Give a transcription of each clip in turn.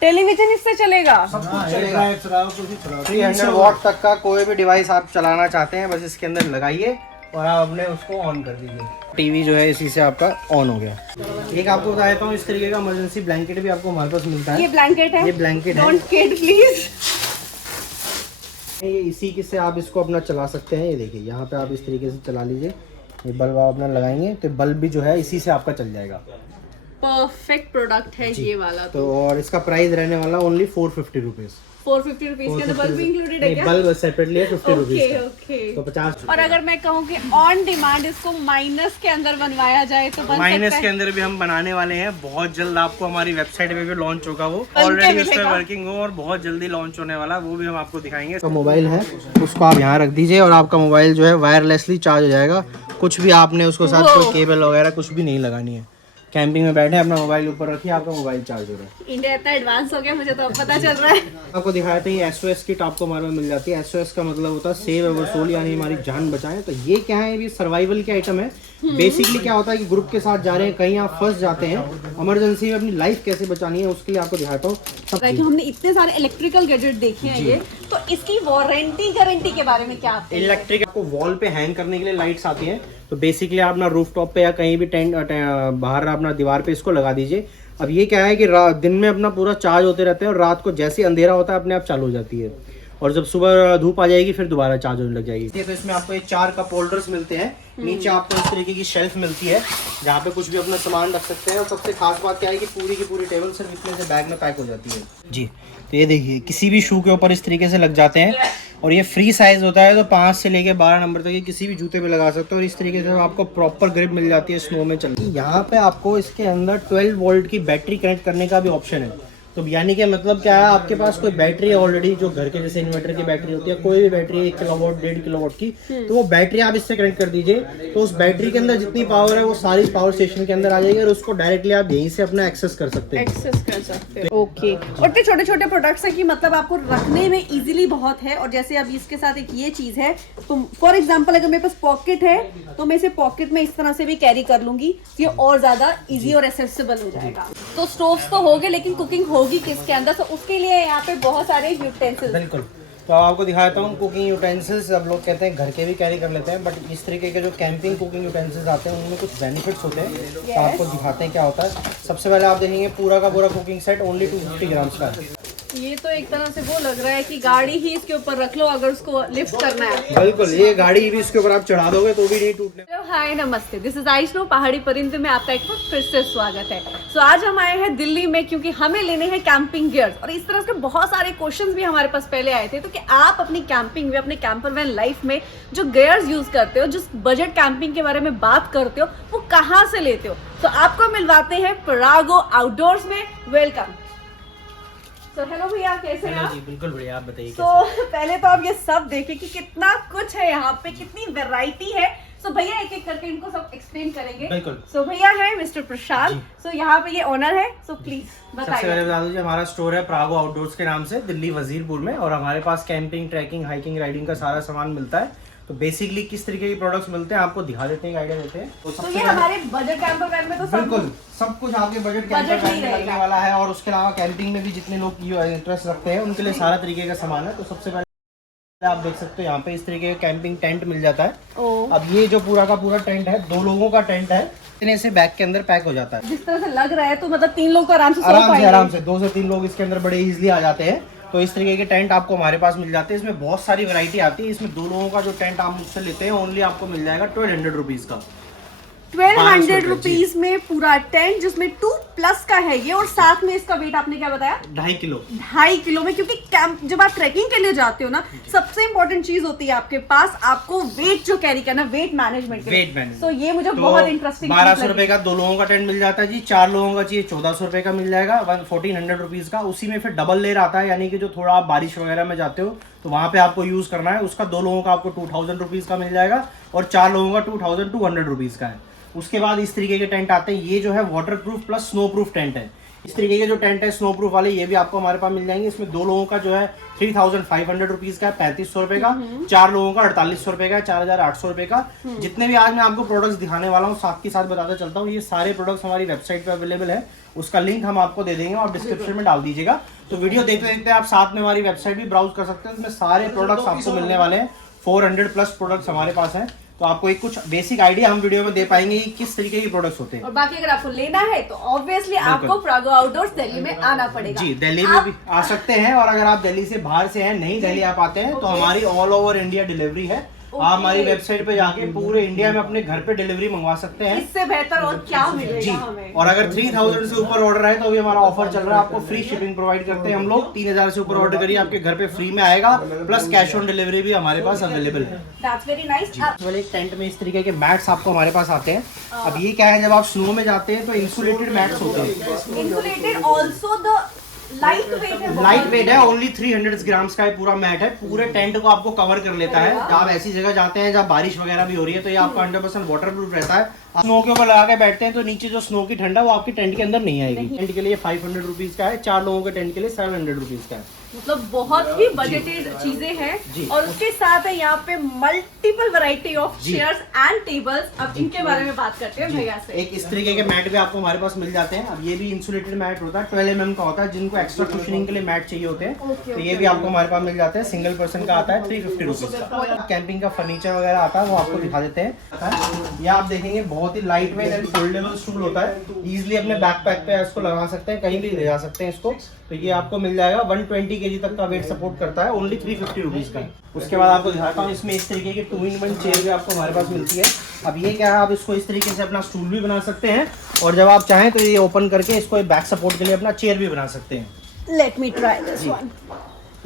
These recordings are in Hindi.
टेलीविजन इससे चलेगा, सब कुछ चलेगा। 300 वॉट तक का कोई भी डिवाइस आप चलाना चाहते हैं बस इसके अंदर लगाइए और आप अपने उसको ऑन कर दीजिए। टीवी जो है इसी से आपका ऑन हो गया। एक आपको बता देता हूँ, इस तरीके का इमरजेंसी ब्लैंकेट भी आपको हमारे पास मिलता है। ये ब्लैंकेट है, ये ब्लैंकेट है, डोंट किड प्लीज। ये इसी के से आप इसको अपना चला सकते हैं। ये देखिए यहाँ पे आप इस तरीके से चला लीजिए। ये बल्ब आप अपना लगाएंगे तो बल्ब भी जो है इसी से आपका चल जाएगा। परफेक्ट प्रोडक्ट है ये वाला तो और इसका प्राइस रहने वाला ओनली 450 रुपीज। 450 रुपीज के अंदर बल्ब भी इंक्लूडेड है क्या? बल्ब सेपरेटली है 50 रुपीज का। ओके। तो 50। और अगर मैं कहूँ कि ऑन डिमांड इसको माइनस के अंदर बनवाया जाए तो बन माइनस सकता के है? अंदर भी हम बनाने वाले हैं। बहुत जल्द आपको हमारी वेबसाइट पे भी लॉन्च होगा। वो के ऑलरेडी उस पर मिलेगा। वर्किंग हो और बहुत जल्दी लॉन्च होने वाला, वो भी हम आपको दिखाएंगे। तो मोबाइल है उसको आप यहाँ रख दीजिए और आपका मोबाइल जो है वायरलेसली चार्ज हो जाएगा। कुछ भी आपने उसको साथ कोई केबल वगैरह कुछ भी नहीं लगानी है। कैंपिंग में बैठे अपना मोबाइल ऊपर रखिए, आपका मोबाइल चार्ज हो रहा है। इंडिया इतना एडवांस हो गया, मुझे तो अब पता चल रहा है। आपको दिखाया था ये SOS किट आपको हमारे में मिल जाती है। SOS का मतलब होता है सेव अवर सोल, यानी हमारी जान बचाएं। तो ये क्या है, ये सर्वाइवल के आइटम है। बेसिकली क्या होता है कि ग्रुप के साथ जा रहे हैं, कहीं आप फंस जाते हैं, इमरजेंसी में अपनी लाइफ कैसे बचानी है उसके लिए आपको दिखाता हूँ। कि हमने इतने सारे इलेक्ट्रिकल गैजेट देखे हैं ये, तो इसकी वारंटी गारंटी के बारे में क्या आपको? इलेक्ट्रिक आपको वॉल पे हैंग करने के लिए लाइट्स आती हैं। तो बेसिकली आप अपना रूफ टॉप पे या कहीं भी टेंट बाहर अपना दीवार पे इसको लगा दीजिए। अब ये क्या है कि दिन में अपना पूरा चार्ज होते रहते हैं और रात को जैसे अंधेरा होता है अपने आप चालू हो जाती है और जब सुबह धूप आ जाएगी फिर दोबारा चार्ज होने लग जाएगी। तो इसमें आपको ये 4 कप होल्डर्स मिलते हैं। नीचे आपको इस तरीके की शेल्फ मिलती है जहाँ पे कुछ भी अपना सामान रख सकते हैं। और सबसे खास बात क्या है कि पूरी की पूरी टेबल सिर्फ इतने से बैग में पैक हो जाती है जी। तो ये देखिए किसी भी शू के ऊपर इस तरीके से लग जाते हैं और ये फ्री साइज होता है। तो 5 से लेके 12 नंबर तक ये किसी भी जूते पे लगा सकते हो और इस तरीके से आपको प्रॉपर ग्रिप मिल जाती है स्नो में चलती। यहाँ पे आपको इसके अंदर 12 वोल्ट की बैटरी कनेक्ट करने का भी ऑप्शन है। तो यानी कि मतलब क्या है, आपके पास कोई बैटरी है ऑलरेडी जो घर के जैसे इन्वर्टर की बैटरी होती है, कोई भी बैटरी 1 किलोवाट 1.5 किलोवाट की, तो वो बैटरी आप इससे कनेक्ट कर दीजिए। तो उस बैटरी के अंदर जितनी पावर है वो सारी पावर स्टेशन के अंदर आ जाएगी और उसको डायरेक्टली आप यहीं से अपना एक्सेस कर सकते हैं। ओके। और इतने छोटे छोटे प्रोडक्ट्स हैं कि मतलब आपको रखने में इजीली बहुत है। और जैसे अब इसके साथ एक ये चीज है, तो फॉर एग्जांपल अगर मेरे पास पॉकेट है तो मैं इसे पॉकेट में इस तरह से भी कैरी कर लूंगी, ये और ज्यादा इजी और एक्सेसिबल हो जाएगा। तो स्टोव्स तो हो गए, लेकिन कुकिंग होगी किसके अंदर, तो उसके लिए यहाँ पे बहुत सारे यूटेंसिल्स। बिल्कुल। तो आपको दिखाता हूँ कुकिंग यूटेंसिल्स। सब लोग कहते हैं घर के भी कैरी कर लेते हैं, बट इस तरीके के जो कैंपिंग कुकिंग यूटेंसिल्स आते हैं उनमें कुछ बेनिफिट्स होते हैं। तो आपको दिखाते हैं क्या होता है। सबसे पहले आप देखेंगे पूरा का पूरा कुकिंग सेट ओनली 250 ग्राम्स का है। ये तो एक तरह से वो लग रहा है कि गाड़ी ही इसके ऊपर रख लो अगर उसको लिफ्ट करना है। बिल्कुल, ये गाड़ी भी इसके ऊपर आप चढ़ा दोगे तो भी नहीं टूटने। हाय नमस्ते, दिस इज आइशनो पहाड़ी परिंदे में आपका एक बार फिर से स्वागत है। सो आज हम आए हैं दिल्ली में क्योंकि हमें लेने हैं कैंपिंग गियर्स। और इस तरह के बहुत सारे क्वेश्चंस भी हमारे पास पहले आए थे, तो कि आप अपनी कैंपिंग में, अपने कैंपर वैन लाइफ में जो गियर्स यूज करते हो, जिस बजट कैंपिंग के बारे में बात करते हो, वो कहाँ से लेते हो। तो आपको मिलवाते हैं परागो आउटडोर्स में। वेलकम। तो हेलो भैया, कैसे हैं आप? जी बिल्कुल बढ़िया, आप बताइए। तो पहले तो आप ये सब देखें कि कितना कुछ है यहाँ पे, कितनी वैरायटी है। सो भैया एक एक करके इनको सब एक्सप्लेन करेंगे। बिल्कुल। सो भैया है मिस्टर प्रशांत। सो यहाँ पे ये ओनर है, सो प्लीज सबसे पहले बताइए। बता दीजिए, हमारा स्टोर है परागो आउटडोर्स के नाम से दिल्ली वजीरपुर में और हमारे पास कैंपिंग, ट्रैकिंग, हाइकिंग, राइडिंग का सारा सामान मिलता है। तो बेसिकली किस तरीके के प्रोडक्ट्स मिलते हैं आपको दिखा देते हैं, आइडिया देते हैं। तो ये हमारे बजट कैंपर वैन में तो सब बिल्कुल सब कुछ आपके बजट कैंपर में लगने वाला है। और उसके अलावा कैंपिंग में भी जितने लोग इंटरेस्ट रखते हैं उनके लिए सारा तरीके का सामान है। तो सबसे पहले आप देख सकते हो यहाँ पे इस तरीके का कैंपिंग टेंट मिल जाता है। अब ये जो पूरा का पूरा टेंट है 2 लोगों का टेंट है, इतने से बैग के अंदर पैक हो जाता है। जिस तरह से लग रहा है तो मतलब 3 लोग तो आराम से आराम से 2 से 3 लोग इसके अंदर बड़े इजीली आ जाते हैं। तो इस तरीके के टेंट आपको हमारे पास मिल जाते हैं। इसमें बहुत सारी वैरायटी आती है। इसमें 2 लोगों का जो टेंट आप मुझसे लेते हैं ओनली आपको मिल जाएगा 1200 रुपीज का। 1200 रुपीज में पूरा टेंट, जिसमें 2+ का है ये। और साथ में इसका वेट आपने क्या बताया? 2.5 किलो। 2.5 किलो में, क्योंकि कैंप जब आप ट्रैकिंग के लिए जाते हो ना, सबसे इंपॉर्टेंट चीज होती है आपके पास, आपको वेट जो कैरी करना, वेट मैनेजमेंट। तो ये मुझे बहुत इंटरेस्टिंग। 1200 रुपए का 2 लोगों का टेंट मिल जाता है जी। 4 लोगों का चाहिए 1400 रुपए का मिल जाएगा, 1400 रुपीज का। उसी में फिर डबल लेयर आता है, यानी कि जो थोड़ा आप बारिश वगैरह में जाते हो तो वहां पे आपको यूज करना है, उसका 2 लोगों का आपको 2000 रुपीज का मिल जाएगा और 4 लोगों का 2200 रुपीज का है। उसके बाद इस तरीके के टेंट आते हैं। ये जो है water proof plus snow proof tent है। इस तरीके के जो टेंट है स्नो प्रूफ वाले, ये भी आपको हमारे पास मिल जाएंगे। इसमें 2 लोगों का जो है 3500 रुपीज का है, 3500 रुपए का। 4 लोगों का 4800 रुपए का, 4800 रुपए का। जितने भी आज मैं आपको प्रोडक्ट्स दिखाने वाला हूँ साथ के साथ बताता चलता हूँ, ये सारे प्रोडक्ट्स हमारी वेबसाइट पे अवेलेबल है उसका लिंक हम आपको दे देंगे, आप डिस्क्रिप्शन में डाल दीजिएगा। तो वीडियो देखते देखते आप साथ में हमारी वेबसाइट भी ब्राउज कर सकते हैं, उसमें सारे प्रोडक्ट्स आपको मिलने वाले हैं। 400 प्लस प्रोडक्ट्स हमारे पास हैं, तो आपको एक कुछ बेसिक आइडिया हम वीडियो में दे पाएंगे कि किस तरीके के प्रोडक्ट्स होते हैं। और बाकी अगर आपको लेना है तो ऑब्वियसली आपको प्रागो आउटडोर्स दिल्ली में आना पड़ेगा। जी, दिल्ली में भी आ सकते हैं, और अगर आप दिल्ली से बाहर से हैं, नहीं दिल्ली आप आते हैं, तो हमारी ऑल ओवर इंडिया डिलीवरी है। आप हमारी वेबसाइट पे जाके पूरे इंडिया में अपने घर पे डिलीवरी मंगवा सकते हैं। इससे बेहतर और क्या मिलेगा जी, हमें। और अगर 3000 से ऊपर ऑर्डर है तो अभी हमारा ऑफर चल रहा है, आपको फ्री शिपिंग प्रोवाइड करते हैं हम लोग। 3000 से ऊपर ऑर्डर करिए, आपके घर पे फ्री में आएगा, प्लस कैश ऑन डिलीवरी भी हमारे पास अवेलेबल है। That's very nice. वाले टेंट में इस तरीके के मैट्स आपको हमारे पास आते हैं। अब ये क्या है, जब आप स्नो में जाते हैं तो इंसुलेटेड मैट्स होते हैं। Insulated also the light weight है। लाइट वेट है, ओनली 300 ग्राम्स का पूरा मैट है, पूरे टेंट को आपको कवर कर लेता है। जब आप ऐसी जगह जाते हैं जहाँ बारिश वगैरह भी हो रही है तो ये आपका 100% वाटरप्रूफ रहता है। स्नो के ऊपर लगा के बैठते हैं तो नीचे जो स्नो की ठंडा वो आपके टेंट के अंदर नहीं आएगी। टेंट के लिए 500 रुपीज का है, 4 लोगों के टेंट के लिए 700 रुपीज का है। मतलब बहुत ही बजटेड चीजें हैं, और उसके साथ है यहाँ पे multiple variety of chairs and tables. अब इनके बारे में बात करते हैं भैया से। एक इस तरीके के मैट भी आपको हमारे पास मिल जाते हैं। अब ये भी इंसुलेटेड मैट होता है, 12 mm का होता है। जिनको एक्स्ट्रा कुशनिंग के लिए मैट चाहिए होते हैं तो ये भी आपको हमारे पास मिल जाते हैं। सिंगल पर्सन का आता है 350 रुपीज का। कैंपिंग का फर्नीचर वगैरह आता है, वो आपको दिखा देते हैं। ये आप देखेंगे बहुत ही light weight and foldable stool होता है। इजीली अपने बैकपैक पे इसको लगा सकते हैं, कहीं भी ले जा सकते हैं इसको। तो ये आपको मिल जाएगा, 120 kg तक का वेट सपोर्ट करता है, ओनली 350 रुपीज का। उसके बाद आपको दिखाता हूँ, इसमें इस तरीके की 2-in-1 चेयर भी आपको हमारे पास मिलती है। अब ये क्या है, आप इसको इस तरीके से अपना स्टूल भी बना सकते हैं, और जब आप चाहें तो ये ओपन करके इसको बैक सपोर्ट के लिए अपना चेयर भी बना सकते हैं। Let me try this one.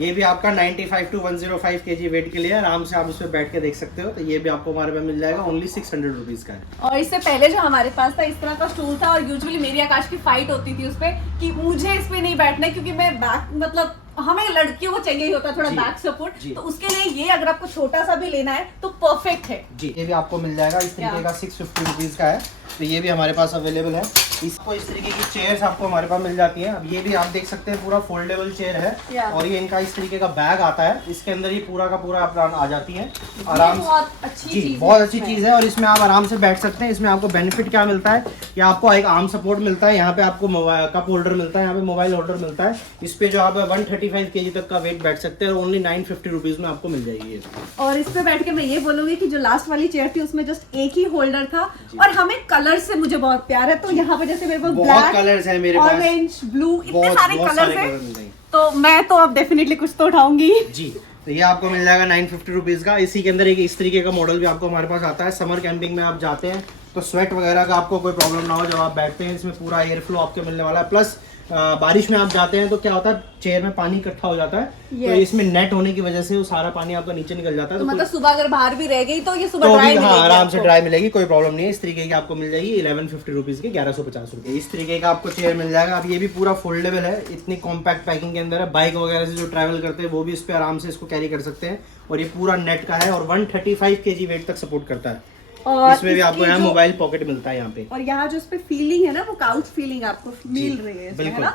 ये भी आपका 95 to 105 kg वेट के लिए आराम से आप इस पे बैठ के देख सकते हो। तो ये भी आपको हमारे पास मिल जाएगा, ओनली 600 रुपीज का है। और इससे पहले जो हमारे पास था इस तरह का स्टूल था, और यूजुअली मेरी आकाश की फाइट होती थी उस पे कि मुझे इस पे नहीं बैठना है, क्योंकि मैं बैक मतलब हमें लड़कियों को चाहिए ही होता थोड़ा बैक सपोर्ट। तो उसके लिए ये अगर आपको छोटा सा भी लेना है तो परफेक्ट है। जी, ये भी आपको मिल जाएगा इस तरीके का, 650 रुपीज का है। तो ये भी हमारे पास अवेलेबल है। इसको इस तरीके की चेयर्स आपको हमारे पास मिल जाती हैं। अब ये भी आप देख सकते हैं, पूरा फोल्डेबल चेयर है, और ये इनका इस तरीके का बैग आता है। इसके अंदर ये पूरा का पूरा आ जाती है आराम से। बहुत अच्छी जी, चीज बहुत अच्छी चीज है, और इसमें आप आराम से बैठ सकते हैं। इसमें आपको बेनिफिट क्या मिलता है, या आपको एक आर्म सपोर्ट मिलता है, यहाँ पे आपको कप होल्डर मिलता है, यहाँ पे मोबाइल होल्डर मिलता है। इस पे जो आप 135 kg तक का वेट बैठ सकते हैं, और ओनली 950 रुपीज में आपको मिल जाएगी। और इस पे बैठ के मैं ये बोलूंगी कि जो लास्ट वाली चेयर थी उसमें जस्ट एक ही होल्डर था, और हमें कलर से मुझे बहुत प्यार है। तो यहाँ पे जैसे मेरे पास बहुत कलर्स हैं मेरे पास, ऑरेंज, ब्लू, इतने सारे बहुत कलर्स सारे हैं। तो मैं तो अब डेफिनेटली कुछ तो उठाऊंगी। जी, तो ये आपको मिल जाएगा 950 रुपीज का। इसी के अंदर एक इस तरीके का मॉडल भी आपको हमारे पास आता है। समर कैंपिंग में आप जाते हैं तो स्वेट वगैरह का आपको कोई प्रॉब्लम ना हो जब आप बैठते हैं। इसमें पूरा एयर फ्लो आपको मिलने वाला है। प्लस बारिश में आप जाते हैं तो क्या होता है, चेयर में पानी इकट्ठा हो जाता है। तो इसमें नेट होने की वजह से वो सारा पानी आपका नीचे निकल जाता है। तो मतलब सुबह अगर बाहर भी रह गई तो ये सुबह तो ड्राई भी हाँ, मिलेगी आराम से आपको। ड्राई मिलेगी, कोई प्रॉब्लम नहीं है। इस तरीके की आपको मिल जाएगी 1150 रुपीज की, 1150 रुपये। इस तरीके का आपको चेयर मिल जाएगा। अब ये भी पूरा फोल्डेबल है, इतनी कॉम्पैक्ट पैकिंग के अंदर है। बाइक वगैरह से जो ट्रैवल करते हैं वो भी इस पे आराम से इसको कैरी कर सकते हैं। और ये पूरा नेट का है, और 135 kg वेट तक सपोर्ट करता है। और इसमें भी आपको यहाँ मोबाइल पॉकेट मिलता है यहाँ पे। और यहाँ जो इस पे फीलिंग है ना, वो काउच फीलिंग आपको मिल रही है इसमें, है बिल्कुल। ना?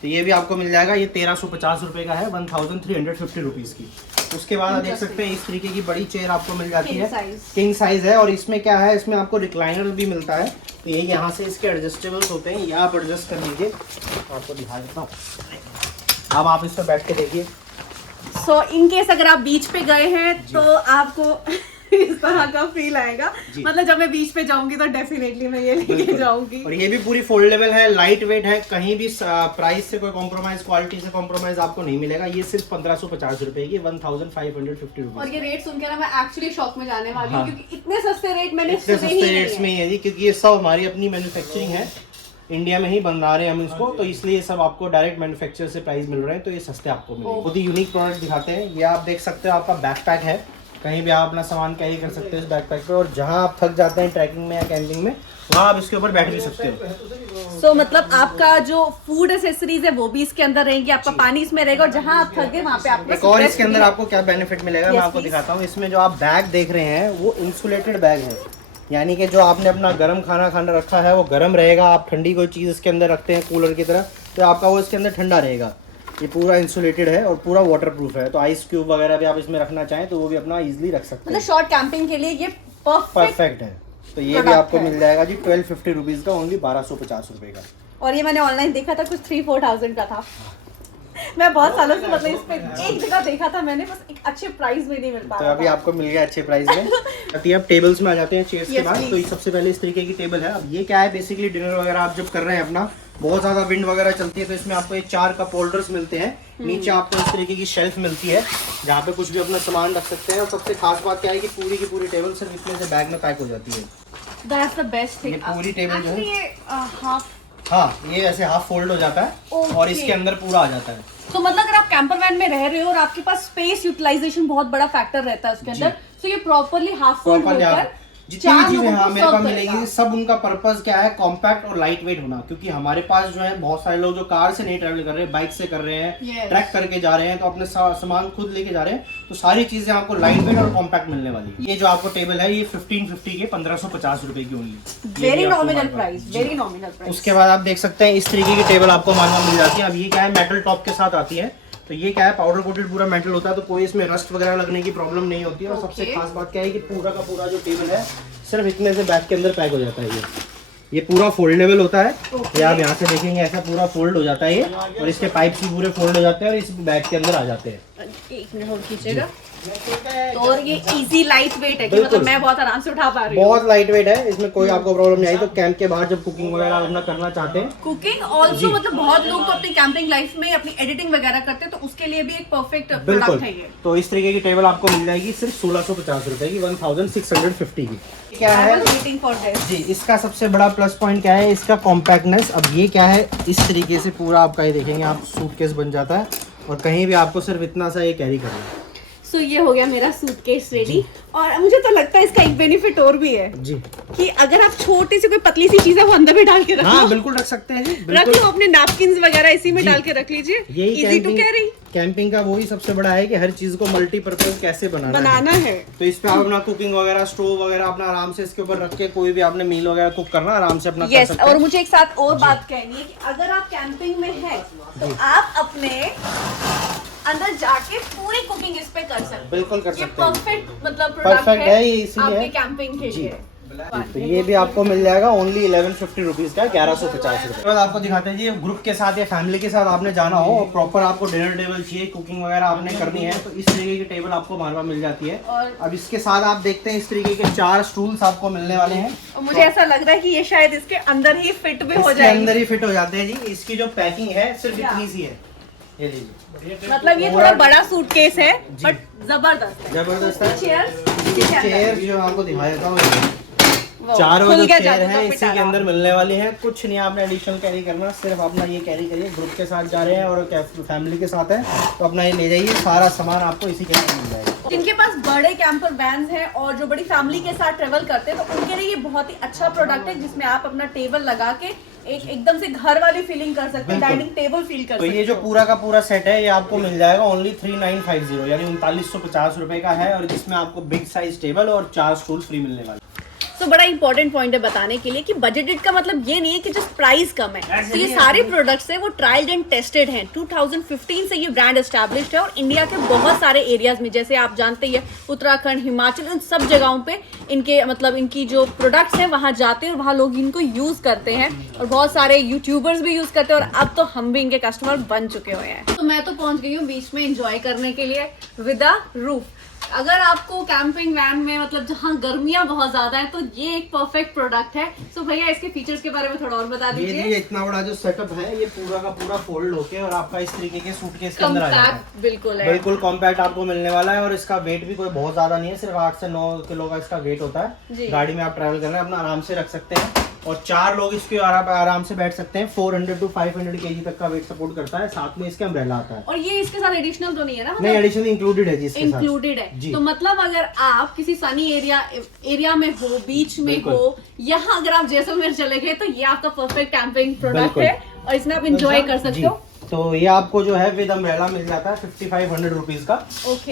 तो ये भी आपको मिल जाएगा, ये 1350 रुपए का है, 1350 रुपीज की। उसके बाद आप देख सकते हैं इस तरीके की बड़ी चेयर आपको मिल जाती है, किंग साइज है। और इसमें क्या है, इसमें आपको रिक्लाइनर भी मिलता है। तो ये यहाँ से इसके एडजस्टेबल्स होते हैं, ये आप एडजस्ट कर लीजिए। आपको दिखा देता हूँ, अब आप इस पर बैठ के देखिए। सो इन केस अगर आप बीच पे गए हैं तो आपको इस तरह का फील आएगा। मतलब जब मैं बीच पे जाऊंगी तो डेफिनेटली मैं ये लेके जाऊंगी। और ये भी पूरी फोल्डेबल है, लाइट वेट है, कहीं भी प्राइस से कोई कॉम्प्रोमाइज, क्वालिटी से कॉम्प्रोमाइज आपको नहीं मिलेगा। ये सिर्फ 1550 रुपए की, 1550 रुपीज। और ये रेट सुन के ना मैं एक्चुअली शॉक में जाने वाली हूँ, क्योंकि इतने सस्ते रेट मैंने इतने सुने सस्ते ही रेट्स नहीं में ही है जी, क्योंकि ये सब हमारी अपनी मैन्युफैक्चरिंग है, इंडिया में ही बना रहे हैं हम इसको। तो इसलिए सब आपको डायरेक्ट मैन्युफैक्चर से प्राइस मिल रहे हैं, तो ये सस्ते आपको मिलेंगे। बहुत ही यूनिक प्रोडक्ट दिखाते हैं। ये आप देख सकते हो, आपका बैकपैक है, कहीं भी आप अपना सामान कैरी कर सकते हो इस बैकपैक पे। और जहां आप थक जाते हैं ट्रैकिंग में या कैंपिंग में, वहां आप इसके ऊपर बैठ भी सकते हो। सो मतलब आपका जो फूड एसेसरीज है वो भी इसके अंदर रहेंगी, आपका पानी इसमें रहेगा, और जहां आप थक गए वहां पे आपको एक और इसके अंदर आपको क्या बेनिफिट मिलेगा, मैं आपको दिखाता हूँ। इसमें जो आप बैग देख रहे हैं वो इंसुलेटेड बैग है, यानी कि जो आपने अपना गर्म खाना रखा है वो गर्म रहेगा। आप ठंडी कोई चीज़ इसके अंदर रखते हैं कूलर की तरह, तो आपका वो इसके अंदर ठंडा रहेगा। ये पूरा इंसुलेटेड है और पूरा वाटरप्रूफ है। तो आइस क्यूब वगैरह भी आप इसमें रखना चाहें तो वो भी अपना इजीली रख सकते हैं। मतलब शॉर्ट कैंपिंग के लिए ये परफेक्ट है। तो ये भी आपको मिल जाएगा जी 1250 रुपीज़ का, ओनली 1250 रुपये का। और ये मैंने ऑनलाइन देखा था, कुछ 3-4 का था। मैं बहुत सालों से मतलब इस पे एक जगह देखा था मैंने, बस एक अच्छे प्राइस में नहीं मिल पा तो रहा अभी था। आपको मिल गया अच्छे प्राइस में। अब टेबल्स में आ जाते हैं चेयर्स के Yes, बाद। please. तो ये सबसे पहले इस तरीके की टेबल है। अब ये क्या है, बेसिकली डिनर वगैरह आप जब कर रहे हैं अपना, बहुत ज्यादा विंड वगैरह चलती है, तो इसमें आपको ये 4 कप होल्डर्स मिलते हैं। नीचे आपको इस तरीके की शेल्फ मिलती है जहाँ पे कुछ भी अपना सामान रख सकते हैं। और सबसे खास बात क्या है कि पूरी की पूरी टेबल सिर्फ इतने से बैग में पैक हो जाती है। That's the best thing. ये पूरी टेबल जो है, Actually, ये हाफ, हाँ, ये ऐसे हाफ फोल्ड हो जाता है Okay. और इसके अंदर पूरा आ जाता है। तो मतलब अगर आप कैंपर वैन में रह रहे हो और आपके पास स्पेस यूटिलाइजेशन बहुत बड़ा फैक्टर रहता है उसके अंदर, तो ये प्रॉपर्ली हाफ फोल्ड होकर जितनी भी चीजें हाँ मेरे पास मिलेंगी, सब उनका पर्पस क्या है, कॉम्पैक्ट और लाइट वेट होना। क्योंकि हमारे पास जो है बहुत सारे लोग जो कार से नहीं ट्रैवल कर रहे हैं, बाइक से कर रहे हैं, Yes. ट्रैक करके जा रहे हैं, तो अपने सामान खुद लेके जा रहे हैं, तो सारी चीजें आपको लाइट वेट और कॉम्पैक्ट मिलने वाली है। ये जो आपको टेबल है, ये 1550 के 1550 रुपए की होंगी। Very nominal price, very nominal price. उसके बाद आप देख सकते हैं इस तरीके की टेबल आपको मानवा मिल जाती है। अब ये क्या है, मेटल टॉप के साथ आती है। तो ये क्या है, पाउडर कोटेड पूरा मेटल होता है, तो कोई इसमें रस्ट वगैरह लगने की प्रॉब्लम नहीं होती है। और सबसे खास बात क्या है कि पूरा का पूरा जो टेबल है सिर्फ इतने से बैग के अंदर पैक हो जाता है। ये पूरा फोल्डेबल होता है। ये आप यहाँ से देखेंगे ऐसा पूरा फोल्ड हो जाता है ये, और इसके पाइप्स भी पूरे फोल्ड हो जाते हैं और इस बैग के अंदर आ जाते हैं। एक मिनट और खींचेगा। तो और ये इजी लाइट वेट है कि मतलब मैं बहुत आराम से उठा पा रही हूँ। बहुत लाइट वेट है, इसमें कोई आपको प्रॉब्लम नहीं आई। तो कैंप के बाहर जब कुकिंग वगैरह अपना करना चाहते हैं, कुकिंग ऑल्सो मतलब बहुत लोग तो अपनी कैंपिंग लाइफ में अपनी एडिटिंग वगैरह करते हैं, तो उसके लिए भी एक परफेक्ट बिल्कुल। प्रोडक्ट है ये। तो इस तरीके की टेबल आपको मिल जाएगी सिर्फ 1650 रुपए की, 1650 की। क्या है वेटिंग फॉर दिस जी, इसका सबसे बड़ा प्लस पॉइंट क्या है, इसका कॉम्पैक्टनेस। अब ये क्या है, इस तरीके से पूरा आपका ये देखेंगे आप सूटकेस बन जाता है और कहीं भी आपको सिर्फ इतना सा ये कैरी करना है। सो ये हो गया मेरा सूटकेस रेडी। और मुझे तो लगता है इसका एक बेनिफिट और भी है जी, कि अगर आप छोटी सी कोई पतली सी चीज है वो अंदर भी डाल के रख हाँ लो, बिल्कुल रख सकते हैं जी, रख बिल्कुल। लो अपने नैपकिन्स वगैरह इसी में जी। डाल के रख लीजिए। यही इजी टू कैरी कैंपिंग का वही सबसे बड़ा है कि हर चीज को मल्टीपर्पज कैसे बनाना है। तो इस पे आप अपना कुकिंग वगैरह, स्टोव वगैरह अपना आराम से इसके ऊपर रख के कोई भी आपने मील वगैरह कुक करना आराम से अपना कर यस, सकते हैं। और मुझे एक साथ और बात कहनी है कि अगर आप कैंपिंग में हैं तो आप अपने अंदर जाके पूरी कुकिंग इस पे कर सकते हैं। बिल्कुल कर ये सकते हैं। परफेक्ट मतलब प्रोडक्ट परफेक्ट है ये, इसीलिए आपके है। कैंपिंग के जी। लिए। तो ये भी आपको मिल जाएगा ओनली 1150 रुपीज का, 1150 रुपए। बाद आपको दिखाते हैं जी, ग्रुप के साथ या फैमिली के साथ आपने जाना हो और प्रॉपर आपको डिनर टेबल चाहिए, कुकिंग वगैरह आपने करनी है, तो इस तरीके की टेबल आपको मारवा मिल जाती है। और अब इसके साथ आप देखते हैं इस तरीके के 4 स्टूल्स आपको मिलने वाले हैं। मुझे ऐसा लग रहा है कि ये शायद इसके अंदर ही फिट भी हो इसके जाएगी। अंदर ही फिट हो जाते हैं जी। इसकी जो पैकिंग है सिर्फ इतनी सी है, ये लीजिए। मतलब ये थोड़ा बड़ा सूटकेस है बट जबरदस्त है। जबरदस्त है। चेयर चेयर जो आपको दिखा देता हूँ, चारों जो चेयर है इसी के अंदर मिलने वाली है। कुछ नहीं आपने एडिशनल कैरी करना, सिर्फ अपना ये कैरी करिए। ग्रुप के साथ जा रहे हैं और फैमिली के साथ है तो अपना ये ले जाइए, सारा सामान आपको इसी के अंदर मिल जाएगा। जिनके पास बड़े कैंपर वैन्स हैं और जो बड़ी फैमिली के साथ ट्रेवल करते हैं तो उनके लिए ये बहुत ही अच्छा प्रोडक्ट है, जिसमें आप अपना टेबल लगा के एक एकदम से घर वाली फीलिंग कर सकते हैं, डाइनिंग टेबल फील कर तो सकते हैं। ये जो पूरा का पूरा सेट है ये आपको मिल जाएगा ओनली 3950 यानी 3950 रुपए का है, और जिसमें आपको बिग साइज टेबल और 4 स्टूल फ्री मिलने वाले। तो बड़ा इंपॉर्टेंट पॉइंट है बताने के लिए कि बजटेड का मतलब ये नहीं है कि जस्ट प्राइस कम है। तो ये सारे प्रोडक्ट्स हैं वो ट्राइल्ड एंड टेस्टेड हैं। 2015 से ये ब्रांड एस्टैब्लिश्ड है और इंडिया के बहुत सारे एरियाज में, जैसे आप जानते ही है, उत्तराखंड, हिमाचल, उन सब जगहों पे इनके मतलब इनकी जो प्रोडक्ट्स हैं वहाँ जाते हैं और वहाँ लोग इनको यूज करते हैं और बहुत सारे यूट्यूबर्स भी यूज करते हैं और अब तो हम भी इनके कस्टमर बन चुके हुए हैं। तो मैं तो पहुंच गई हूँ बीच में एंजॉय करने के लिए विद अ रूफ। अगर आपको कैंपिंग वैन में मतलब जहाँ गर्मियाँ बहुत ज्यादा है तो ये एक परफेक्ट प्रोडक्ट है। सो भैया इसके फीचर्स के बारे में थोड़ा और बता दीजिए। ये इतना बड़ा जो सेटअप है ये पूरा का पूरा फोल्ड होके और आपका इस तरीके के सूटकेस के अंदर आ जाएगा। कॉम्पैक्ट बिल्कुल है, बिल्कुल कॉम्पैक्ट आपको मिलने वाला है और इसका वेट भी कोई बहुत ज्यादा नहीं है, सिर्फ 8 से 9 किलो का इसका वेट होता है। गाड़ी में आप ट्रैवल कर रहे हैं अपना आराम से रख सकते हैं और 4 लोग इसके आराम से बैठ सकते हैं। 400 to 500 kg तक का वेट सपोर्ट करता है, साथ में इसके अम्ब्रेला आता है। और ये इसके साथ एडिशनल तो नहीं है ना? नहीं, एडिशनल इंक्लूडेड है जी इसके साथ। इंक्लूडेड है। तो मतलब अगर आप किसी सनी एरिया में हो, बीच में हो, यहाँ अगर आप जैसलमेर चले गए तो ये आपका परफेक्ट कैंपिंग प्रोडक्ट है और इसमें आप इंजॉय कर सकते हो। तो ये आपको जो है विद अम्ब्रेला मिल जाता है 5500 रुपीज का।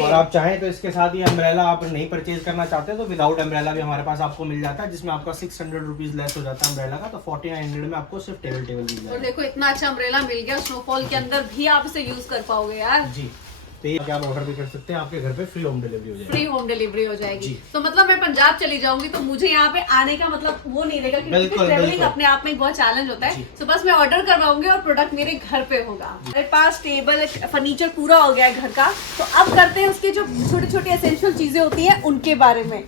और आप चाहें तो इसके साथ ये अम्ब्रेला आप नहीं परचेज करना चाहते तो विदाउट अम्ब्रेला भी हमारे पास आपको मिल जाता है, जिसमें आपका 600 रुपीज लेस हो जाता है अम्ब्रेला का। तो 4900 में आपको सिर्फ टेबल मिल जाएगा। और देखो इतना अच्छा अम्ब्रेला मिल गया, स्नोफॉल के अंदर भी आप इसे यूज कर पाओगे यार जी। तो ये आप ऑर्डर भी कर सकते हैं, आपके घर पे फ्री होम डिलीवरी हो जाएगी। फ्री होम डिलीवरी हो जाएगी। जी। तो मतलब मैं पंजाब चली जाऊंगी तो मुझे यहाँ पे आने का मतलब वो नहीं रहेगा, क्योंकि बिल्कुल, ट्रेवलिंग बिल्कुल। अपने आप में एक बहुत चैलेंज होता है। जी। तो बस मैं ऑर्डर करवाऊंगी और प्रोडक्ट मेरे घर पे होगा। मेरे पास टेबल फर्नीचर पूरा हो गया है घर का। तो अब करते हैं उसके जो छोटी छोटी एसेंशियल चीजें होती है उनके बारे में।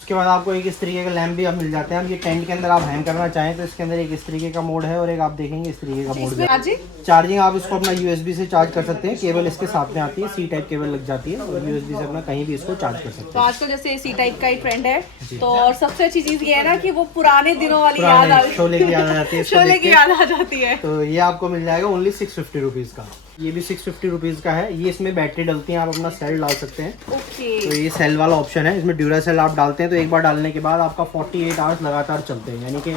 उसके बाद आपको एक इस तरीके का लैंप भी आप मिल जाते हैं। अब ये टेंट के अंदर आप हैंग करना चाहें तो इसके अंदर एक इस तरीके का मोड है और एक आप देखेंगे इस तरीके का मोड भी है। चार्जिंग आप इसको अपना यूएसबी से चार्ज कर सकते हैं, केबल इसके साथ में आती है, सी टाइप केबल लग जाती है और यूएसबी से अपना कहीं भी इसको चार्ज कर सकते तो हैं। आजकल जैसे सी टाइप का ही ट्रेंड है, तो और सबसे अच्छी चीज ये है ना कि वो पुराने दिनों वाली याद आ शोले की याद आ जाती है, इसको शोले देख की के। याद आ जाती है। तो ये आपको मिल जाएगा ओनली 650 रुपीज़ का। ये भी 650 रुपीज़ का है। ये इसमें बैटरी डलती है, आप अपना सेल डाल सकते हैं। ओके। तो ये सेल वाला ऑप्शन है, इसमें ड्यूरा सेल आप डालते हैं तो एक बार डालने के बाद आपका 48 आवर्स लगातार चलते हैं, यानी कि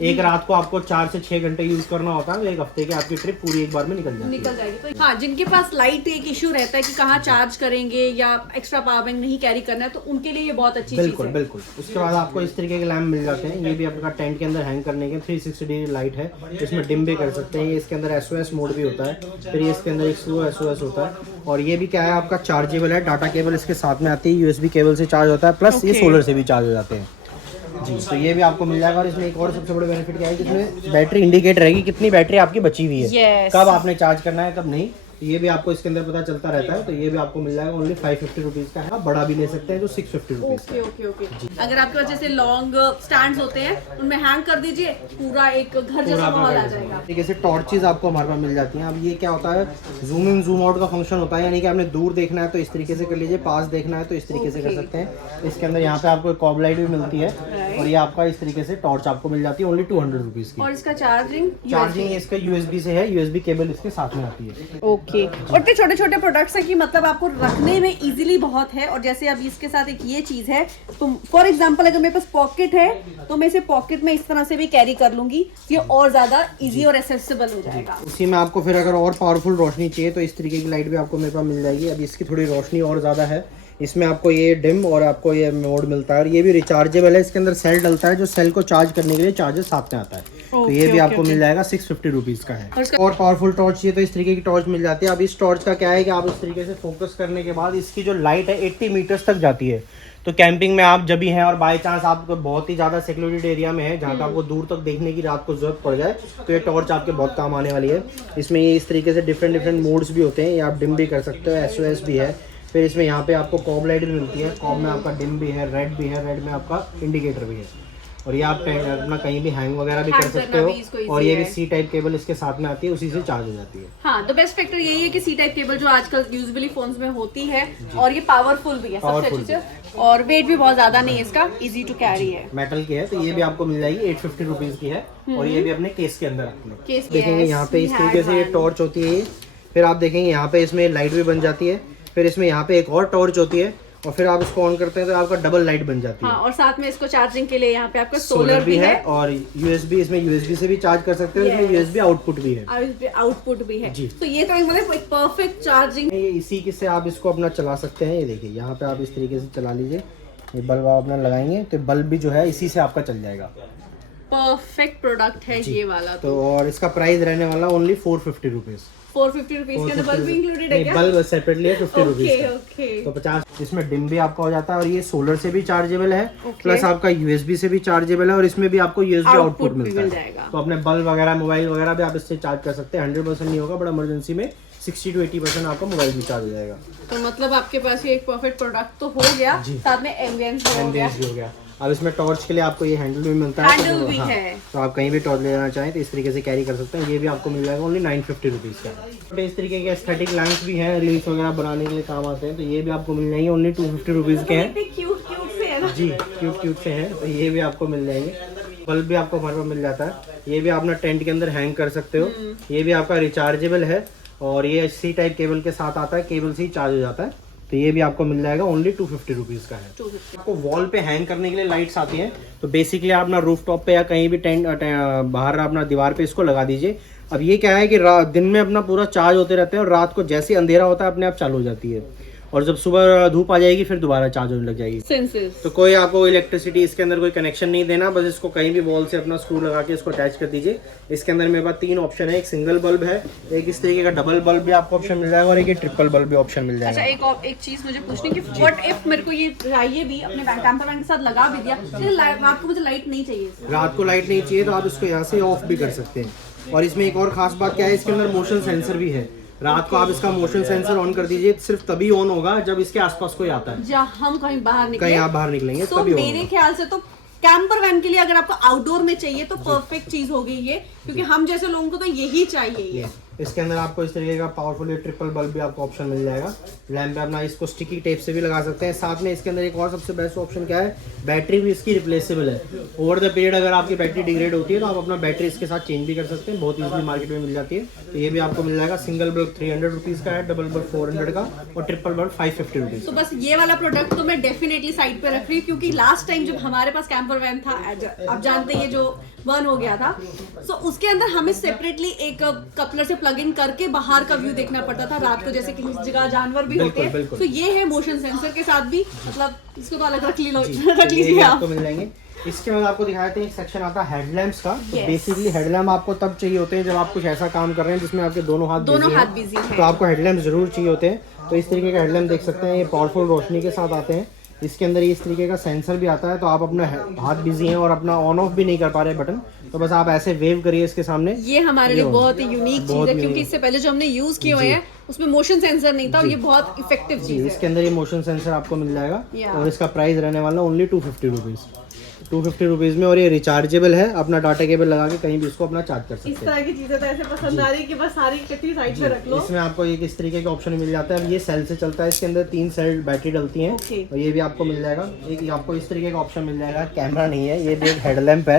एक रात को आपको 4 से 6 घंटे यूज करना होता है तो एक हफ्ते की आपकी ट्रिप पूरी एक बार में निकल जाएगी। तो हाँ, जिनके पास लाइट एक इशू रहता है कि कहाँ चार्ज करेंगे या एक्स्ट्रा पावर बैंक नहीं कैरी करना है, तो उनके लिए ये बहुत अच्छी बिल्कुल चीज है। बिल्कुल। उसके बाद आपको इस तरीके के लैंप मिल जाते हैं। ये भी आपका टेंट के अंदर हैंग करने के 360 डिग्री लाइट है, इसमें डिम भी कर सकते हैं। ये इसके अंदर SOS मोड भी होता है, फिर ये इसके अंदर एक स्लो SOS होता है और ये भी क्या है आपका चार्जेबल है। डाटा केबल इसके साथ में आती है, USB केबल से चार्ज होता है, प्लस ये सोलर से भी चार्ज हो जाते हैं जी। तो ये भी आपको मिल जाएगा और इसमें एक और सबसे बड़ा बेनिफिट क्या है कि इसमें बैटरी इंडिकेट रहेगी कितनी बैटरी आपकी बची हुई है, Yes. कब आपने चार्ज करना है कब नहीं, तो ये भी आपको इसके अंदर पता चलता रहता है। तो ये भी आपको मिल जाएगा ओनली 550 रुपीज़ का है। आप बड़ा भी ले सकते हैं तो 650 रुपीज़। Okay okay okay. अगर आपके पास जैसे लॉन्ग स्टैंड्स होते हैं उनमें हैंग कर दीजिए, पूरा एक घर जैसा माहौल आ जाएगा। ठीक है, टॉर्चेज आपको हमारे पास मिल जाती हैं। अब ये क्या होता है, जूम इन जूम आउट का फंक्शन होता है, यानी कि आपने दूर देखना है तो इस तरीके से कर लीजिए, पास देखना है तो इस तरीके से कर सकते हैं। इसके अंदर यहाँ पे आपको कॉब लाइट भी मिलती है और ये आपका इस तरीके से टॉर्च आपको मिल जाती है ओनली 200 रुपीज़ की। और इसका चार्जिंग इसका USB से है, USB केबल इसके साथ में आती है। ओके। और छोटे छोटे प्रोडक्ट्स है कि मतलब आपको रखने में इजीली बहुत है। और जैसे अब इसके साथ एक ये चीज है, तो फॉर एग्जांपल अगर मेरे पास पॉकेट है तो मैं इसे पॉकेट में इस तरह से भी कैरी कर लूंगी, ये और ज्यादा इजी और एक्सेसिबल हो जाएगा। उसी में आपको फिर अगर और पावरफुल रोशनी चाहिए तो इस तरीके की लाइट भी आपको मेरे पास मिल जाएगी। अब इसकी थोड़ी रोशनी और ज़्यादा है, इसमें आपको ये डिम और आपको ये मोड मिलता है और ये भी रिचार्जेबल है। इसके अंदर सेल डलता है, जो सेल को चार्ज करने के लिए चार्जर साथ में आता है। तो ये भी आपको मिल जाएगा 650 रुपीज़ का है। और पावरफुल टॉर्च चाहिए तो इस तरीके की टॉर्च मिल जाती है। अब इस टॉर्च का क्या है कि आप इस तरीके से फोकस करने के बाद इसकी जो लाइट है 80 मीटर्स तक जाती है। तो कैंपिंग में आप जब भी हैं और बाय चांस आप बहुत ही ज़्यादा सिक्योरिटेड एरिया में है जहाँ पे आपको दूर तक देखने की रात को जरूरत पड़ जाए तो ये टॉर्च आपके बहुत काम आने वाली है। इसमें ये इस तरीके से डिफरेंट मोड्स भी होते हैं, ये आप डिम भी कर सकते हो, SOS भी है। फिर इसमें यहाँ पे आपको कॉब लाइट भी मिलती है, कॉब में आपका डिम भी है, रेड भी है, रेड में आपका इंडिकेटर भी है। और ये आप अपना कहीं भी हैंग वगैरह भी कर सकते हो। और ये भी सी टाइप केबल इसके साथ में आती है, उसी से चार्ज हो जाती है। हाँ, तो बेस्ट फैक्टर यही है कि सी टाइप केबल जो आजकल यूजुअली फोन्स में होती है और ये पावरफुल भी है, सबसे अच्छी चीज, और वेट भी बहुत ज्यादा नहीं है इसका, इजी टू कैरी है। मेटल की है तो ये भी आपको मिल जाएगी 850 रुपीज़ की है और ये भी अपने केस के अंदर आती है। देखेंगे यहाँ पे इस तरीके से ये टॉर्च होती है। फिर आप देखेंगे यहाँ पे इसमें लाइट भी बन जाती है, फिर इसमें यहाँ पे एक और टॉर्च होती है और फिर आप इसको ऑन करते हैं तो आपका डबल लाइट बन जाती है। हाँ, और साथ में इसको चार्जिंग के लिए यहाँ पे आपका सोलर भी है और USB, इसमें USB से भी चार्ज कर सकते हो। इसमें USB आउटपुट भी है, आउटपुट भी है जी। तो ये तो मतलब एक परफेक्ट चार्जिंग। ये इसी के से आप इसको अपना चला सकते हैं। ये देखिए यहाँ पे आप इस तरीके से चला लीजिए, ये बल्ब आप अपना लगाएंगे तो बल्ब भी जो है इसी से आपका चल जाएगा। परफेक्ट प्रोडक्ट है ये वाला तो और इसका प्राइस रहने वाला ओनली 450 रुपीज़। 450 रुपीज के अंदर बल्ब भी इंक्लूडेड है क्या? बल्ब सेपरेटली है 50 रुपीज़ का। ओके। तो 50। इसमें डिम भी आपका हो जाता है और ये सोलर से भी चार्जेबल है, प्लस आपका USB से भी चार्जेबल है और इसमें भी आपको USB आउटपुट मिलता है। तो अपने बल्ब वगैरह, मोबाइल वगैरह भी आप इससे चार्ज कर सकते हैं। 100% नहीं होगा, बट इमरजेंसी में 60 to 80% आपका मोबाइल भी चार्ज हो जाएगा। तो मतलब आपके पास ये एक परफेक्ट प्रोडक्ट तो हो गया, साथ में एम्बियंस भी हो गया। अब इसमें टॉर्च के लिए आपको ये हैंडल भी मिलता है, हैंडल भी है। तो आप कहीं भी टॉर्च ले जाना चाहें तो इस तरीके से कैरी कर सकते हैं। ये भी आपको मिल जाएगा ओनली 950 रुपीज़ का। तो इस तरीके के एस्थेटिक लैंप्स भी हैं, रील्स वगैरह बनाने के लिए काम आते हैं, तो ये भी आपको मिल जाएंगे ओनली 250 रुपीज़ के हैं। क्यूट से है ना जी, क्यूट से हैं, तो ये भी आपको मिल जाएंगे। बल्ब भी आपको हमारे पास मिल जाता है, ये भी आप अपना टेंट के अंदर हैंग कर सकते हो। ये भी आपका रिचार्जेबल है और ये सी टाइप केबल के साथ आता है, केबल से ही चार्ज हो जाता है। तो ये भी आपको मिल जाएगा ओनली 250 रुपीज़ का है। 250। आपको वॉल पे हैंग करने के लिए लाइट्स आती हैं, तो बेसिकली आप अपना रूफ टॉप पे या कहीं भी टेंट बाहर अपना दीवार पे इसको लगा दीजिए। अब ये क्या है कि दिन में अपना पूरा चार्ज होते रहते हैं और रात को जैसे अंधेरा होता है अपने आप चालू हो जाती है। और जब सुबह धूप आ जाएगी फिर दोबारा चार्ज होने लग जाएगी। सेंसेस। तो कोई आपको इलेक्ट्रिसिटी इसके अंदर कोई कनेक्शन नहीं देना, बस इसको कहीं भी वॉल से अपना स्क्रू लगा के इसको अटैच कर दीजिए। इसके अंदर मेरे पास 3 ऑप्शन है, एक सिंगल बल्ब है, एक इस तरीके का डबल बल्ब भी आपको ऑप्शन मिल जाएगा और एक ट्रिपल बल्ब भी ऑप्शन मिल अच्छा, जाएगा। एक चीज मुझे पूछनी कि व्हाट इफ मेरे को ये चाहिए भी, अपने कैंपर वैन के साथ लगा भी दिया, लेकिन रात को मुझे लाइट नहीं चाहिए। रात को लाइट नहीं चाहिए तो आप इसको यहाँ से ऑफ भी कर सकते हैं। और इसमें एक और खास बात क्या है, इसके अंदर मोशन सेंसर भी है। रात को आप इसका मोशन सेंसर ऑन कर दीजिए, सिर्फ तभी ऑन होगा जब इसके आसपास कोई आता है। जब हम कहीं बाहर निकले, कहीं आप बाहर निकलेंगे तो तभी ऑन मेरे होगा। ख्याल से तो कैंपर वैन के लिए अगर आपको आउटडोर में चाहिए तो परफेक्ट चीज होगी ये, क्योंकि हम जैसे लोगों को तो यही चाहिए ये। इसके अंदर आपको इस तरीके का पावरफुल ट्रिपल बल्ब भी आपको ऑप्शन मिल जाएगा। लैंप पे अपना इसको स्टिकी टेप से भी लगा सकते हैं। साथ में इसके अंदर एक और सबसे बेस्ट ऑप्शन क्या है, बैटरी भी इसकी रिप्लेसेबल है। ओवर द पीरियड अगर आपकी बैटरी डिग्रेड होती है तो आप अपना बैटरी इसके साथ चेंज भी कर सकते हैं, बहुत ईजिली मार्केट में मिल जाती है। तो ये भी आपको मिल जाएगा। सिंगल बल्ब 300 रुपीज़ का है, डबल बल्ब 400 का और ट्रिपल बल्ब 550 रुपीज़। तो बस ये वाला प्रोडक्ट तो मैं डेफिनेटली साइड पे रख रही हूँ, क्योंकि लास्ट टाइम जब हमारे पास कैंपर वैन था, आप जानते हैं ये जो बर्न हो गया था, तो उसके अंदर हमें सेपरेटली एक कपलर से प्लग इन करके बाहर का व्यू देखना पड़ता था रात को, जैसे कि इस जगह जानवर भी होते हैं। तो ये है मोशन सेंसर के साथ भी, मतलब इसको तो अलग रख लीजिए आप। आपको मिल जाएंगे। इसके बाद आपको दिखाते हैं एक सेक्शन आता है हेडलैम्प्स का। तो बेसिकली हेडलैम्प आपको तब चाहिए होते हैं जब आप कुछ ऐसा काम कर रहे हैं जिसमें आपके दोनों हाथ बिजी हैं। तो आपको हेडलैम्प जरूर चाहिए होते हैं। तो इस तरीके का हेडलैम्प देख सकते हैं, ये पावरफुल रोशनी के साथ आते हैं। इसके अंदर ये इस तरीके का सेंसर भी आता है, तो आप अपना हाथ बिजी हैं और अपना ऑन ऑफ भी नहीं कर पा रहे बटन, तो बस आप ऐसे वेव करिए इसके सामने। ये हमारे लिए बहुत ही यूनिक चीज है, क्योंकि इससे पहले जो हमने यूज किए हुए हैं उसमें मोशन सेंसर नहीं था और ये बहुत इफेक्टिव चीज है। इसके अंदर ये मोशन सेंसर आपको मिल जाएगा और इसका प्राइस रहने वाला ओनली 250 रुपीज़। 250 रुपीज़ में, और ये रिचार्जेबल है। अपना डाटा केबल लगा के कहीं भी इसको अपना चार्ज कर सकते हैं। इस तरह की चीजें तो ऐसे पसंद आ रही है कि बस सारी इकट्ठी साइड पे रख लो। इसमें आपको एक इस तरीके का ऑप्शन मिल जाता है। अब ये सेल से चलता है, इसके अंदर 3 सेल बैटरी डलती हैं और ये भी आपको मिल जाएगा। एक आपको इस तरीके का ऑप्शन मिल जाएगा, कैमरा नहीं है, ये भी एक हेडलैम्प है।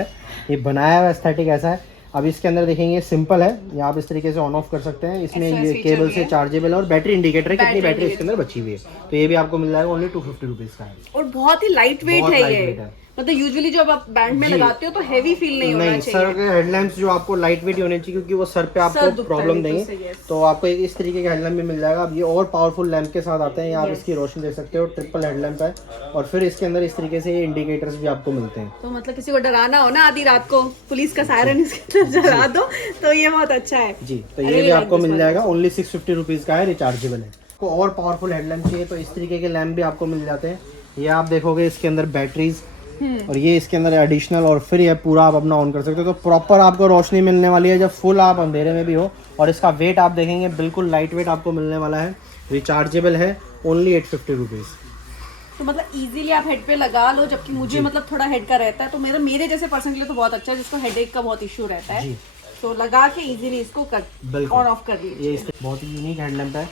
ये बनाया हुआ एस्थेटिक ऐसा है। अब इसके अंदर देखेंगे सिंपल है, ये आप इस तरीके से ऑन ऑफ कर सकते हैं। इसमें ये केबल से चार्जेबल है और बैटरी इंडिकेटर है कितनी बैटरी इसके अंदर बची हुई है। तो ये भी आपको मिल जाएगा ओनली 250 रुपीज़ का है और बहुत ही लाइट वेट है ये। मतलब यूजुअली जब आप बैंड में लगाते हो तो हैवी फील नहीं होना चाहिए। सर के हेडलैम्प्स जो आपको लाइट वेट होने चाहिए, क्योंकि वो सर पे आपको प्रॉब्लम देंगे। तो आपको एक इस तरीके का हेडलैम्प भी मिल जाएगा। अब ये और पावरफुल लैंप के साथ आते हैं, आप इसकी रोशनी देख सकते हो। ट्रिपल हेडलैम्प है और फिर इसके अंदर इस तरीके से इंडिकेटर्स भी आपको मिलते हैं। तो मतलब किसी को डराना हो ना आधी रात को, पुलिस का सायरन इसके अंदर जला दो तो ये बहुत अच्छा है जी। तो ये भी आपको मिल जाएगा, ओनली 650 रुपीज़ का है, रिचार्जेबल है। आपको और पावरफुल हेडलैम्प चाहिए तो इस तरीके के लैंप भी आपको मिल जाते हैं। ये आप देखोगे इसके अंदर बैटरीज और ये इसके अंदर एडिशनल, और फिर ये पूरा आप अपना ऑन कर सकते हो। तो प्रॉपर आपको रोशनी मिलने वाली है जब फुल आप अंधेरे में भी हो। और इसका वेट आप देखेंगे बिल्कुल लाइट वेट आपको मिलने वाला है। रिचार्जेबल है, ओनली 850 रुपीज़। तो मतलब इजीली आप हेड पे लगा लो, जबकि मुझे मतलब थोड़ा हेड का रहता है, तो मेरे जैसे पर्सन के लिए तो बहुत अच्छा है जिसको हेडेक का बहुत इश्यू रहता है। तो लगा के इजीली इसको ऑन ऑफ कर दीजिए। ये बहुत ही यूनिक हेडलैम्प है।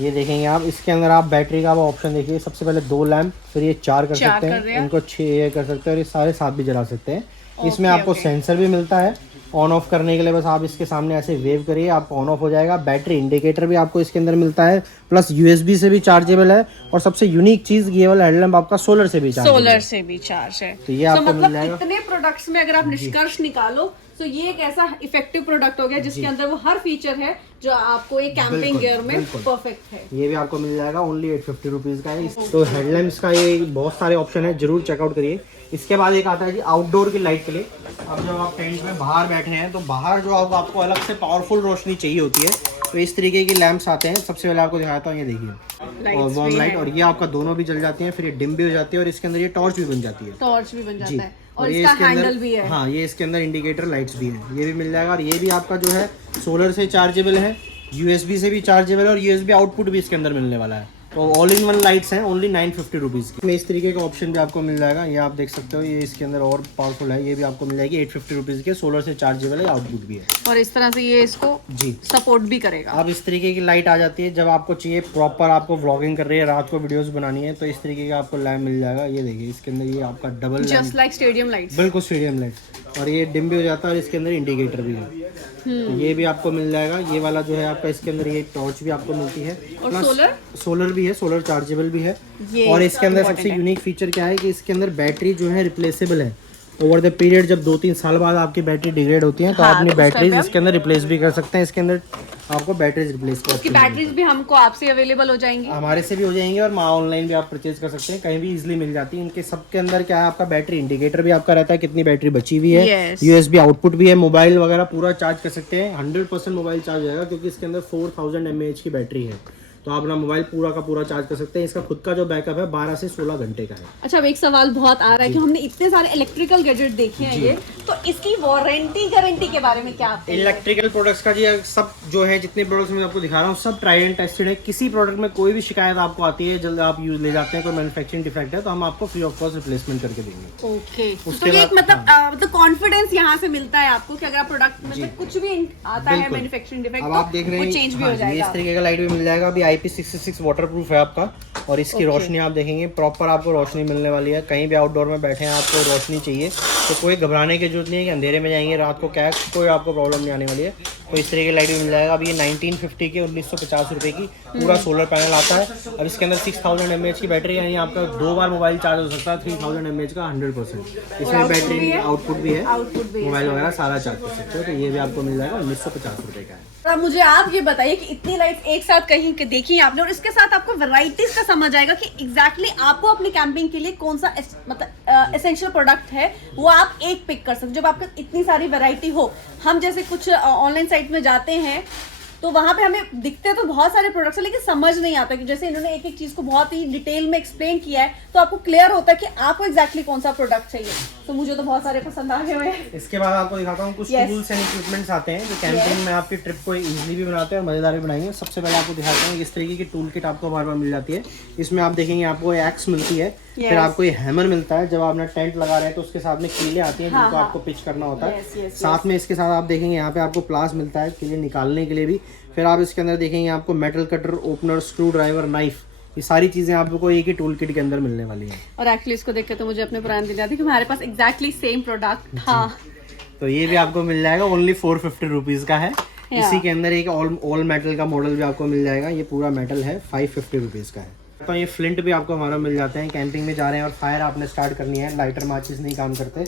ये देखेंगे आप, इसके अंदर आप बैटरी का वो ऑप्शन देखिए। सबसे पहले 2 लैंप, फिर ये 4 कर सकते हैं, इनको 6 कर सकते हैं और ये सारे 7 भी जला सकते हैं। इसमें आपको सेंसर भी मिलता है ऑन ऑफ करने के लिए। बस आप इसके सामने ऐसे वेव करिए, आप ऑन ऑफ हो जाएगा। बैटरी इंडिकेटर भी आपको इसके अंदर मिलता है, प्लस USB से भी चार्जेबल है। और सबसे यूनिक चीज ये वाला हेडलैम्प आपका सोलर से भी चार्ज है। तो ये आपको मिल जाएगा। इतने प्रोडक्ट्स में अगर आप निष्कर्ष निकालो तो ये एक ऐसा इफेक्टिव प्रोडक्ट हो गया जिसके अंदर वो हर फीचर है जो आपको एक कैंपिंग गियर में परफेक्ट है। ये भी आपको मिल जाएगा, ओनली 850 रुपीज़ का है। तो हेडलैम्प्स का ये बहुत सारे ऑप्शन है, जरूर चेकआउट करिए। इसके बाद एक आता है जी आउटडोर की लाइट के लिए। अब जब आप टेंट में बाहर बैठे हैं तो बाहर जो आपको अलग से पावरफुल रोशनी चाहिए होती है, तो इस तरीके के लैंप्स आते हैं। सबसे पहले आपको दिखाता हूँ, ये देखिए, और वार्म लाइट, और ये आपका दोनों भी जल जाती हैं, फिर ये डिम भी हो जाती है और इसके अंदर ये टॉर्च भी बन जाती है। और इसका हैंडल भी है। हाँ, ये इसके अंदर इंडिकेटर लाइट्स भी हैं, ये भी मिल जाएगा। और ये भी आपका जो है सोलर से चार्जेबल है, USB से भी चार्जेबल है और USB आउटपुट भी इसके अंदर मिलने वाला है। तो ऑल इन वन लाइट्स हैं, ओनली 950 रुपीज़ की। इस तरीके का ऑप्शन भी आपको मिल जाएगा, ये आप देख सकते हो। ये इसके अंदर और पावरफुल है, ये भी आपको मिल जाएगी 850 रुपीज़ के। सोलर से चार्जेबल है, आउटपुट भी है और इस तरह से ये इसको जी सपोर्ट भी करेगा। अब इस तरीके की लाइट आ जाती है जब आपको चाहिए प्रॉपर, आपको व्लॉगिंग कर रही है, रात को वीडियोस बनानी है, तो इस तरीके का आपको लैम्प मिल जाएगा। ये देखिए, इसके अंदर ये आपका double just like stadium lights, बिल्कुल स्टेडियम लाइट। और ये डिम भी हो जाता है और इसके अंदर इंडिकेटर भी है। तो ये भी आपको मिल जाएगा। ये वाला जो है आपका, इसके अंदर ये टॉर्च भी आपको मिलती है, और सोलर भी है, सोलर चार्जेबल भी है। और इसके अंदर सबसे यूनिक फीचर क्या है कि इसके अंदर बैटरी जो है रिप्लेसेबल है। ओवर द पीरियड जब 2-3 साल बाद आपकी बैटरी डिग्रेड होती है तो हाँ, आप अपनी तो उस time बैटरीज पे हम- इसके अंदर रिप्लेस भी कर सकते हैं। इसके अंदर आपको बैटरीज रिप्लेस कर उसकी बैटरीज भी हमको आपसे अवेलेबल हो जाएंगी। हमारे से भी हो जाएंगे और ऑनलाइन भी आप परचेज कर सकते हैं, कहीं भी इजीली मिल जाती है। इनके सबके अंदर क्या है, आपका बैटरी इंडिकेटर भी आपका रहता है, कितनी बैटरी बची हुई है। Yes. यूएसबी आउटपुट भी है, मोबाइल वगैरह पूरा चार्ज कर सकते हैं। 100% मोबाइल चार्ज हो जाएगा क्योंकि इसके अंदर 4000 mAh की बैटरी है, तो आप अपना मोबाइल पूरा का पूरा चार्ज कर सकते हैं। इसका खुद का जो बैकअप है 12 से 16 घंटे का है। अच्छा, अब एक सवाल बहुत आ रहा है कि हमने इतने सारे इलेक्ट्रिकल गैजेट देखे हैं ये, तो इसकी वारंटी गारंटी के बारे में क्या आप इलेक्ट्रिकल प्रोडक्ट्स का जी सब जो है, जितने प्रोडक्ट्स मैं आपको दिखा रहा हूँ सब ट्राइड एंड टेस्टेड है। किसी प्रोडक्ट में कोई भी शिकायत आपको आती है, जल्द आप यूज ले जाते हैं, कोई मैन्युफैक्चरिंग डिफेक्ट है तो हम आपको फ्री ऑफ कॉस्ट रिप्लेसमेंट करके देंगे। ओके, उसके तो ये बाद- एक मतलब कॉन्फिडेंस यहाँ से मिलता है आपको कि अगर प्रोडक्ट में से कुछ भी आता है बिल्कुल। मैन्युफैक्चरिंग डिफेक्ट अब तो आप देख रहे वो हैं चेंज भी हाँ हो जी, ये जाएगा। इस तरीके का लाइट भी मिल जाएगा। अभी IP66 वाटरप्रूफ है आपका, और इसकी रोशनी आप देखेंगे प्रॉपर आपको रोशनी मिलने वाली है। कहीं भी आउटडोर में बैठे हैं आपको रोशनी चाहिए तो कोई घबराने की जरूरत नहीं है कि अंधेरे में जाएंगे रात को, क्या कोई आपको प्रॉब्लम नहीं आने वाली है। तो इस तरीके की लाइट भी मिल जाएगा। अब ये 1950 की 1950 रुपये की पूरा सोलर पैनल आता है। अब इसके अंदर 6000 mAh की बैटरी, यानी आपका 2 बार मोबाइल चार्ज हो सकता है 3000 mAh का 100%। इसमें बैटरी आउटपुट भी है, मोबाइल वगैरह सारा चार्ज कर सकते हो। तो ये भी आपको मिल जाएगा 1950 रुपये का है। अब मुझे आप ये बताइए कि इतनी लाइट्स एक साथ कहीं के देखी है आपने, और इसके साथ आपको वैरायटीज का समझ आएगा कि एग्जैक्टली आपको अपनी कैंपिंग के लिए कौन सा मतलब एसेंशियल प्रोडक्ट है वो आप एक पिक कर सकते। जब आपके इतनी सारी वैरायटी हो, हम जैसे कुछ ऑनलाइन साइट में जाते हैं तो वहां पे हमें दिखते तो बहुत सारे प्रोडक्ट्स हैं, लेकिन समझ नहीं आता कि जैसे इन्होंने एक एक चीज को बहुत ही डिटेल में एक्सप्लेन किया है तो आपको क्लियर होता है कि आपको एग्जैक्टली कौन सा प्रोडक्ट चाहिए। तो मुझे तो बहुत सारे पसंद आ गए हुए हैं। इसके बाद आपको दिखाता हूँ कुछ Yes. टूल्स एंड इक्विपमेंट्स आते हैं जो कैंपिंग में आपकी ट्रिप को इजीली भी बनाते हैं और मजेदार भी बनाएंगे। सबसे पहले आपको दिखाता हूँ इस तरीके की टूल किट आपको बार बार मिल जाती है। इसमें आप देखेंगे आपको एक्स मिलती है, फिर आपको ये हैमर मिलता है। जब आप अपना टेंट लगा रहे हैं तो उसके साथ में कीले आती हैं जिनको आपको पिच करना होता है। साथ में इसके साथ आप देखेंगे यहाँ पे आपको प्लास मिलता है कीले निकालने के लिए भी। फिर आप इसके अंदर देखेंगे आपको metal cutter, opener, screw driver, knife, ये सारी चीजें आपको एक ही टूल किट के अंदर मिलने वाली हैं। और एक्चुअली इसको देख के तो मुझे अपने पुराने दिन याद है कि हमारे पास एग्जैक्टली सेम प्रोडक्ट था। तो ये भी आपको मिल जाएगा ओनली 450 रुपीज का है। इसी के अंदर एक ऑल मेटल का मॉडल भी आपको मिल जाएगा। ये पूरा मेटल है, 550 रुपीज का है। तो ये फ्लिंट भी आपको हमारा मिल जाते हैं। कैंपिंग में जा रहे हैं और फायर आपने स्टार्ट करनी है, लाइटर माचिस नहीं काम करते,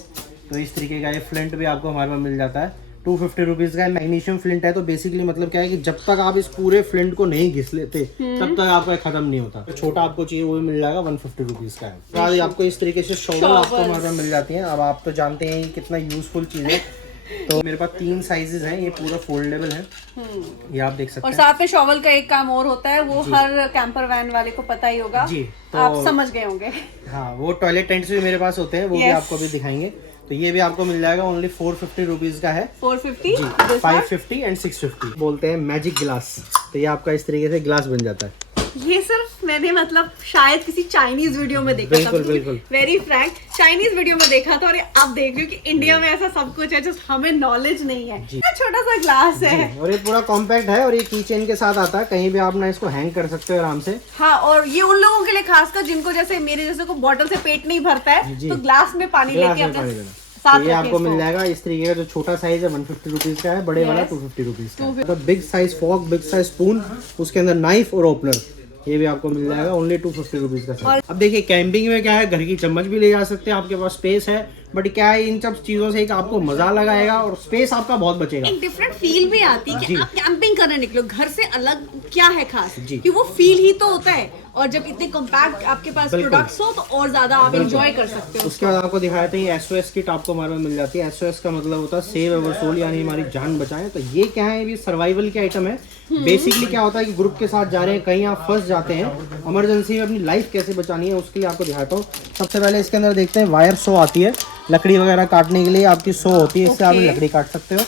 तो इस तरीके का ये फ्लिंट भी आपको हमारे पास मिल जाता है। 250 रुपीज का मैग्नीशियम फ्लिंट है। तो बेसिकली मतलब क्या है कि जब तक आप इस पूरे फ्लिंट को नहीं घिस लेते तब तक आपका खत्म नहीं होता। तो छोटा आपको चाहिए वो भी मिल जाएगा, 150 रुपीज का है। बाद आपको इस तरीके से शॉवल आपको हमारे पास मिल जाती है। अब आप तो जानते हैं कितना यूजफुल चीज है। तो मेरे पास 3 साइजेस हैं, ये पूरा फोल्डेबल है, ये आप देख सकते और हैं। साथ में शॉवल का एक काम और होता है, वो हर कैंपर वैन वाले को पता ही होगा जी, तो आप समझ गए होंगे। हाँ, वो टॉयलेट टेंट्स भी मेरे पास होते हैं, वो भी आपको भी दिखाएंगे। तो ये भी आपको मिल जाएगा ओनली 450 रुपीज का है। 450 जी, 550 एंड 650 बोलते हैं मैजिक गिलास। तो ये आपका इस तरीके से गिलास बन जाता है। ये सिर्फ मैंने मतलब शायद किसी चाइनीज वीडियो में देखा था। बिल्कुल। वेरी फ्रैंक, चाइनीज वीडियो में देखा था और ये अब देख रही हूँ कि इंडिया में ऐसा सब कुछ है, जस्ट हमें नॉलेज नहीं है। इतना छोटा सा ग्लास है और ये पूरा कॉम्पैक्ट है और ये की चेन के साथ आता है, कहीं भी आप ना इसको हैंग कर सकते हो आराम से। हाँ, और ये उन लोगों के लिए खासकर जिनको जैसे मेरे जैसे को बॉटल से पेट नहीं भरता है तो ग्लास में पानी लेके अपने साथ ये आपको मिल जाएगा इस तरीके का। जो छोटा साइज है 150 रुपीज का है, बड़े वाला 250 रुपीज का है। तो big size fork, big size spoon, उसके अंदर नाइफ और ओपनर, ये भी आपको मिल जाएगा ओनली 250 रुपीज का साइज। अब देखिए कैंपिंग में क्या है, घर की चम्मच भी ले जा सकते हैं, आपके पास स्पेस है, बट क्या है इन सब चीजों से एक आपको मजा लगाएगा और स्पेस आपका बहुत बचेगा। एक डिफरेंट फील भी आती है कि आप कैंपिंग करने निकलो, घर से अलग क्या है खास जी। कि वो फील ही तो होता है। और जब इतने कॉम्पैक्ट आपके पास प्रोडक्ट्स हो तो और ज्यादा आप एंजॉय कर सकते हो। उसके बाद आपको दिखाया था ये SOS किट आपको हमारे में मिल जाती है। SOS का मतलब होता है सेव अवर सोल, यानी हमारी जान बचाएं। तो ये क्या है, ये सर्वाइवल की आइटम है। बेसिकली क्या होता है कि ग्रुप के साथ जा रहे हैं, कहीं आप फंस जाते हैं, इमरजेंसी में अपनी लाइफ कैसे बचानी है उसके लिए आपको दिखाता हूँ। सबसे पहले इसके अंदर देखते हैं वायर सो आती है, लकड़ी वगैरह काटने के लिए आपकी सो होती है, इससे आप लकड़ी काट सकते हो।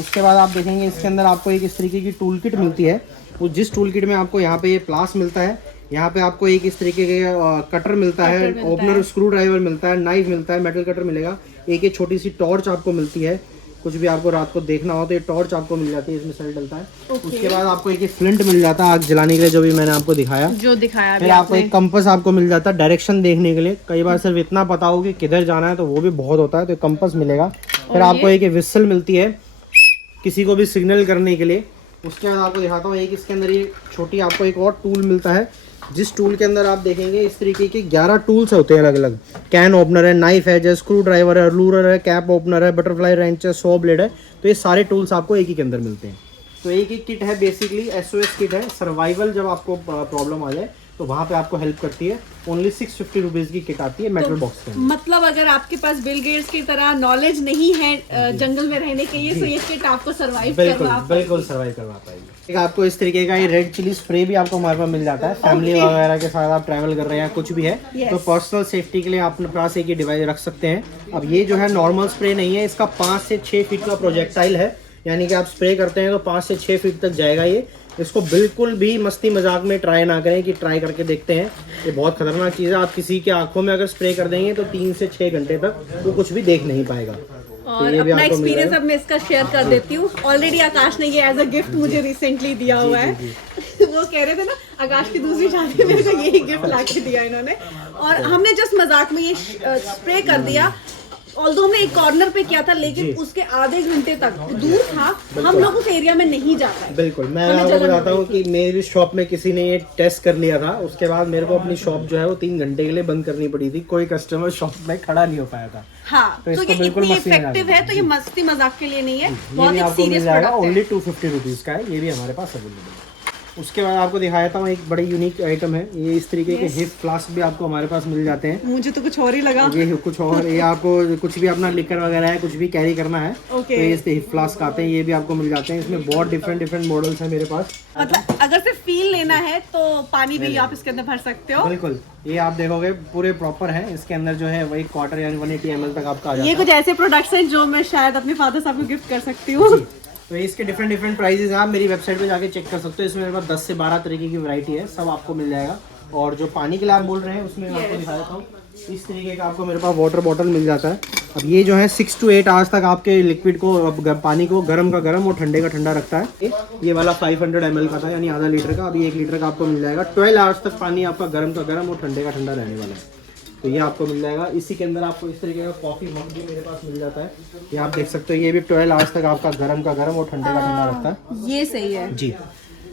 उसके बाद आप देखेंगे इसके अंदर आपको एक इस तरीके की टूल किट मिलती है। वो जिस टूल किट में आपको यहाँ पे ये प्लास मिलता है, यहाँ पे आपको एक इस तरीके के कटर मिलता है, ओपनर, स्क्रू ड्राइवर मिलता है, नाइफ मिलता है, मेटल कटर मिलेगा, एक छोटी सी टॉर्च आपको मिलती है। कुछ भी आपको रात को देखना हो तो ये टॉर्च आपको मिल जाती है, इसमें सेल डलता है। उसके बाद आपको एक फ्लिंट मिल जाता है आग जलाने के लिए, जो भी मैंने आपको दिखाया। फिर आपको एक कंपास आपको मिल जाता है डायरेक्शन देखने के लिए। कई बार सिर्फ इतना पता हो कि किधर जाना है तो वो भी बहुत होता है, तो कंपास मिलेगा। फिर आपको एक विसल मिलती है किसी को भी सिग्नल करने के लिए। उसके बाद आपको दिखाता हूँ एक इसके अंदर ये छोटी आपको एक और टूल मिलता है, जिस टूल के अंदर आप देखेंगे इस तरीके के 11 टूल्स होते हैं अलग अलग। कैन ओपनर है, नाइफ है, जैसे स्क्रू ड्राइवर है, लूरर है, कैप ओपनर है, बटरफ्लाई रेंच है, सॉ ब्लेड है। तो ये सारे टूल्स आपको एक ही के अंदर मिलते हैं। तो एक ही किट है, बेसिकली SOS किट है। सर्वाइवल जब आपको प्रॉब्लम आ जाए तो वहाँ पे आपको हेल्प करती है। ओनली 650 रुपीज़ की किट आती है मेटल बॉक्स के अंदर। मतलब अगर आपके पास बिल गेट्स की तरह नॉलेज नहीं है जंगल में रहने के लिए, तो ये किट आपको सर्वाइव बिल्कुल सर्वाइव करवा पाएगी। एक आपको इस तरीके का ये रेड चिली स्प्रे भी आपको हमारे पास मिल जाता है। फैमिली वगैरह के साथ आप ट्रैवल कर रहे हैं, कुछ भी है तो पर्सनल सेफ्टी के लिए आप अपने पास एक ही डिवाइस रख सकते हैं। अब ये जो है नॉर्मल स्प्रे नहीं है, इसका 5 से 6 फीट का प्रोजेक्टाइल है, यानी कि आप स्प्रे करते हैं तो 5 से 6 फीट तक जाएगा ये। इसको बिल्कुल भी मस्ती मजाक में ट्राई ना करें कि ट्राई करके देखते हैं, ये बहुत खतरनाक चीज़ है। आप किसी के आंखों में अगर स्प्रे कर देंगे तो 3 से 6 घंटे तक वो कुछ भी देख नहीं पाएगा। और अपना एक्सपीरियंस अब मैं इसका शेयर कर देती हूँ। ऑलरेडी आकाश ने ये एज अ गिफ्ट मुझे रिसेंटली दिया हुआ है। वो कह रहे थे ना आकाश की दूसरी शादी में, मेरे को यही गिफ्ट ला के दिया इन्होंने। और हमने जस्ट मजाक में ये स्प्रे कर दिया। ऑल्दो हमने एक कॉर्नर पे किया था, लेकिन उसके आधे घंटे तक दूर था, हम लोग उस एरिया में नहीं जा पाए। बिल्कुल, मैं आपको बताता हूँ कि मेरी शॉप में किसी ने ये टेस्ट कर लिया था, उसके बाद मेरे को अपनी शॉप जो है वो 3 घंटे के लिए बंद करनी पड़ी थी। कोई कस्टमर शॉप में खड़ा नहीं हो पाया था। हाँ, तो ये इतनी इफेक्टिव है, तो ये मस्ती मजाक के लिए नहीं है, बहुत एक सीरियस प्रोडक्ट है। ओनली 250 रुपीज़ का है, ये भी हमारे पास अवेलेबल है। उसके बाद आपको दिखाया था एक बड़ी यूनिक आइटम है, ये इस तरीके के हिप फ्लास्क भी आपको हमारे पास मिल जाते हैं। मुझे तो कुछ और ही लगा। ये कुछ और, ये आपको कुछ भी अपना लिकर वगैरह है, कुछ भी कैरी करना है तो ये हिप फ्लास्क आते हैं, ये भी आपको मिल जाते हैं। इसमें बहुत डिफरेंट मॉडल्स हैं मेरे पास। मतलब अगर सिर्फ फील लेना है तो पानी भी आप इसके अंदर भर सकते हो। बिल्कुल, ये आप देखोगे पूरे प्रॉपर है। इसके अंदर जो है वही क्वार्टर यानी 180 ml तक आपका आ जाता है। ये कुछ ऐसे प्रोडक्ट्स हैं जो मैं शायद अपने फादर साहब को गिफ्ट कर सकती हूँ। तो इसके डिफरेंट प्राइसेस आप मेरी वेबसाइट पे जाके चेक कर सकते हो। इसमें मेरे पास 10 से 12 तरीके की वैरायटी है, सब आपको मिल जाएगा। और जो पानी के लिए आप बोल रहे हैं उसमें मैं आपको दिखा देता हूँ। इस तरीके का आपको मेरे पास वाटर बॉटल मिल जाता है। अब ये जो है 6 to 8 आवर्स तक आपके लिक्विड को, पानी को गर्म का गर्म और ठंडे का ठंडा रखता है। ये वाला 500 ml का था, यानी आधा लीटर का, अभी 1 लीटर का आपको मिल जाएगा। 12 आवर्स तक पानी आपका गर्म का गर्म और ठंडे का ठंडा रहने वाला है, तो ये आपको मिल जाएगा। इसी के अंदर आपको इस तरीके का कॉफ़ी मग भी मेरे पास मिल जाता है, ये आप देख सकते हो। ये भी 12 आवर्स तक आपका गर्म का गर्म और ठंडे का ठंडा रखता है। ये सही है जी,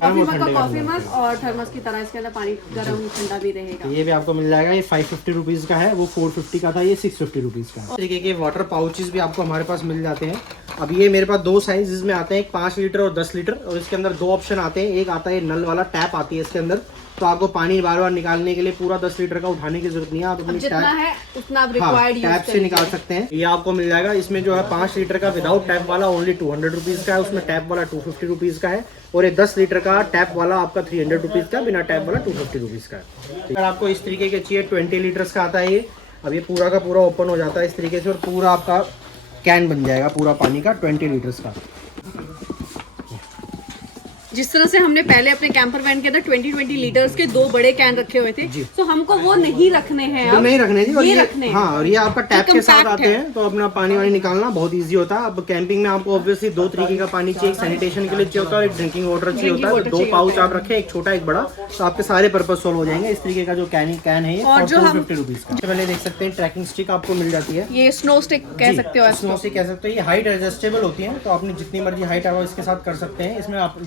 कॉफी मग का कॉफी मग और थर्मस की तरह इसके अंदर पानी गर्म ठंडा भी रहेगा। तो ये भी आपको मिल जाएगा। ये 550 रुपीज़ का है, वो 450 का था, ये 650 रुपीज़ का है। इस तरीके के वाटर पाउचेस भी आपको हमारे पास मिल जाते हैं। अब ये मेरे पास 2 साइज में आते हैं, एक 5 लीटर और 10 लीटर। और इसके अंदर 2 ऑप्शन आते हैं, एक आता है नल वाला, टैप आती है इसके अंदर, तो आपको पानी बार बार निकालने के लिए पूरा 10 लीटर का उठाने की जरूरत नहीं है, आप अपनी जितना है उतना आप रिक्वायर्ड यूज टैप से निकाल सकते हैं। ये आपको मिल जाएगा। इसमें जो है 5 लीटर का विदाउट टैप वाला ओनली 200 रुपीज़ का है, उसमें टैप वाला 250 रुपीज़ का है। और ये 10 लीटर का टैप वाला आपका 300 रुपीज़ का, बिना टैप वाला 250 रुपीज़ का है। अगर आपको इस तरीके के चाहिए 20 लीटर्स का आता है ये। अब ये पूरा का पूरा ओपन हो जाता है इस तरीके से, और पूरा आपका कैन बन जाएगा पूरा पानी का 20 लीटर्स का। जिस तरह से हमने पहले अपने कैंपर वैन के अंदर 20 लीटर्स के 2 बड़े कैन रखे हुए थे, तो हमको वो नहीं रखने हैं, तो नहीं रखने जी। और ये रखने हैं। हाँ, और ये आपका टैप के साथ आते हैं, तो अपना पानी वानी निकालना बहुत इजी होता है। अब कैंपिंग में आपको ऑब्वियसली 2 तरीके का पानी चाहिए, एक सैनिटेशन के लिए चाहिए होता है, एक ड्रिंकिंग वाटर चाहिए होता है। 2 पाउच आप रखें, एक छोटा एक बड़ा, तो आपके सारे पर्पज सोल्व हो जाएंगे। इस तरीके का जो कैन है ये 450 रुपीज़ का। पहले देख सकते हैं ट्रैकिंग स्टिक आपको मिल जाती है, ये स्नो स्टिक कह सकते हो, स्नो स्टिक कह सकते हो। ये हाइट एडजस्टेबल होती है, तो आपने जितनी मर्जी हाइट है वो इसके साथ कर सकते हैं। इसमें आप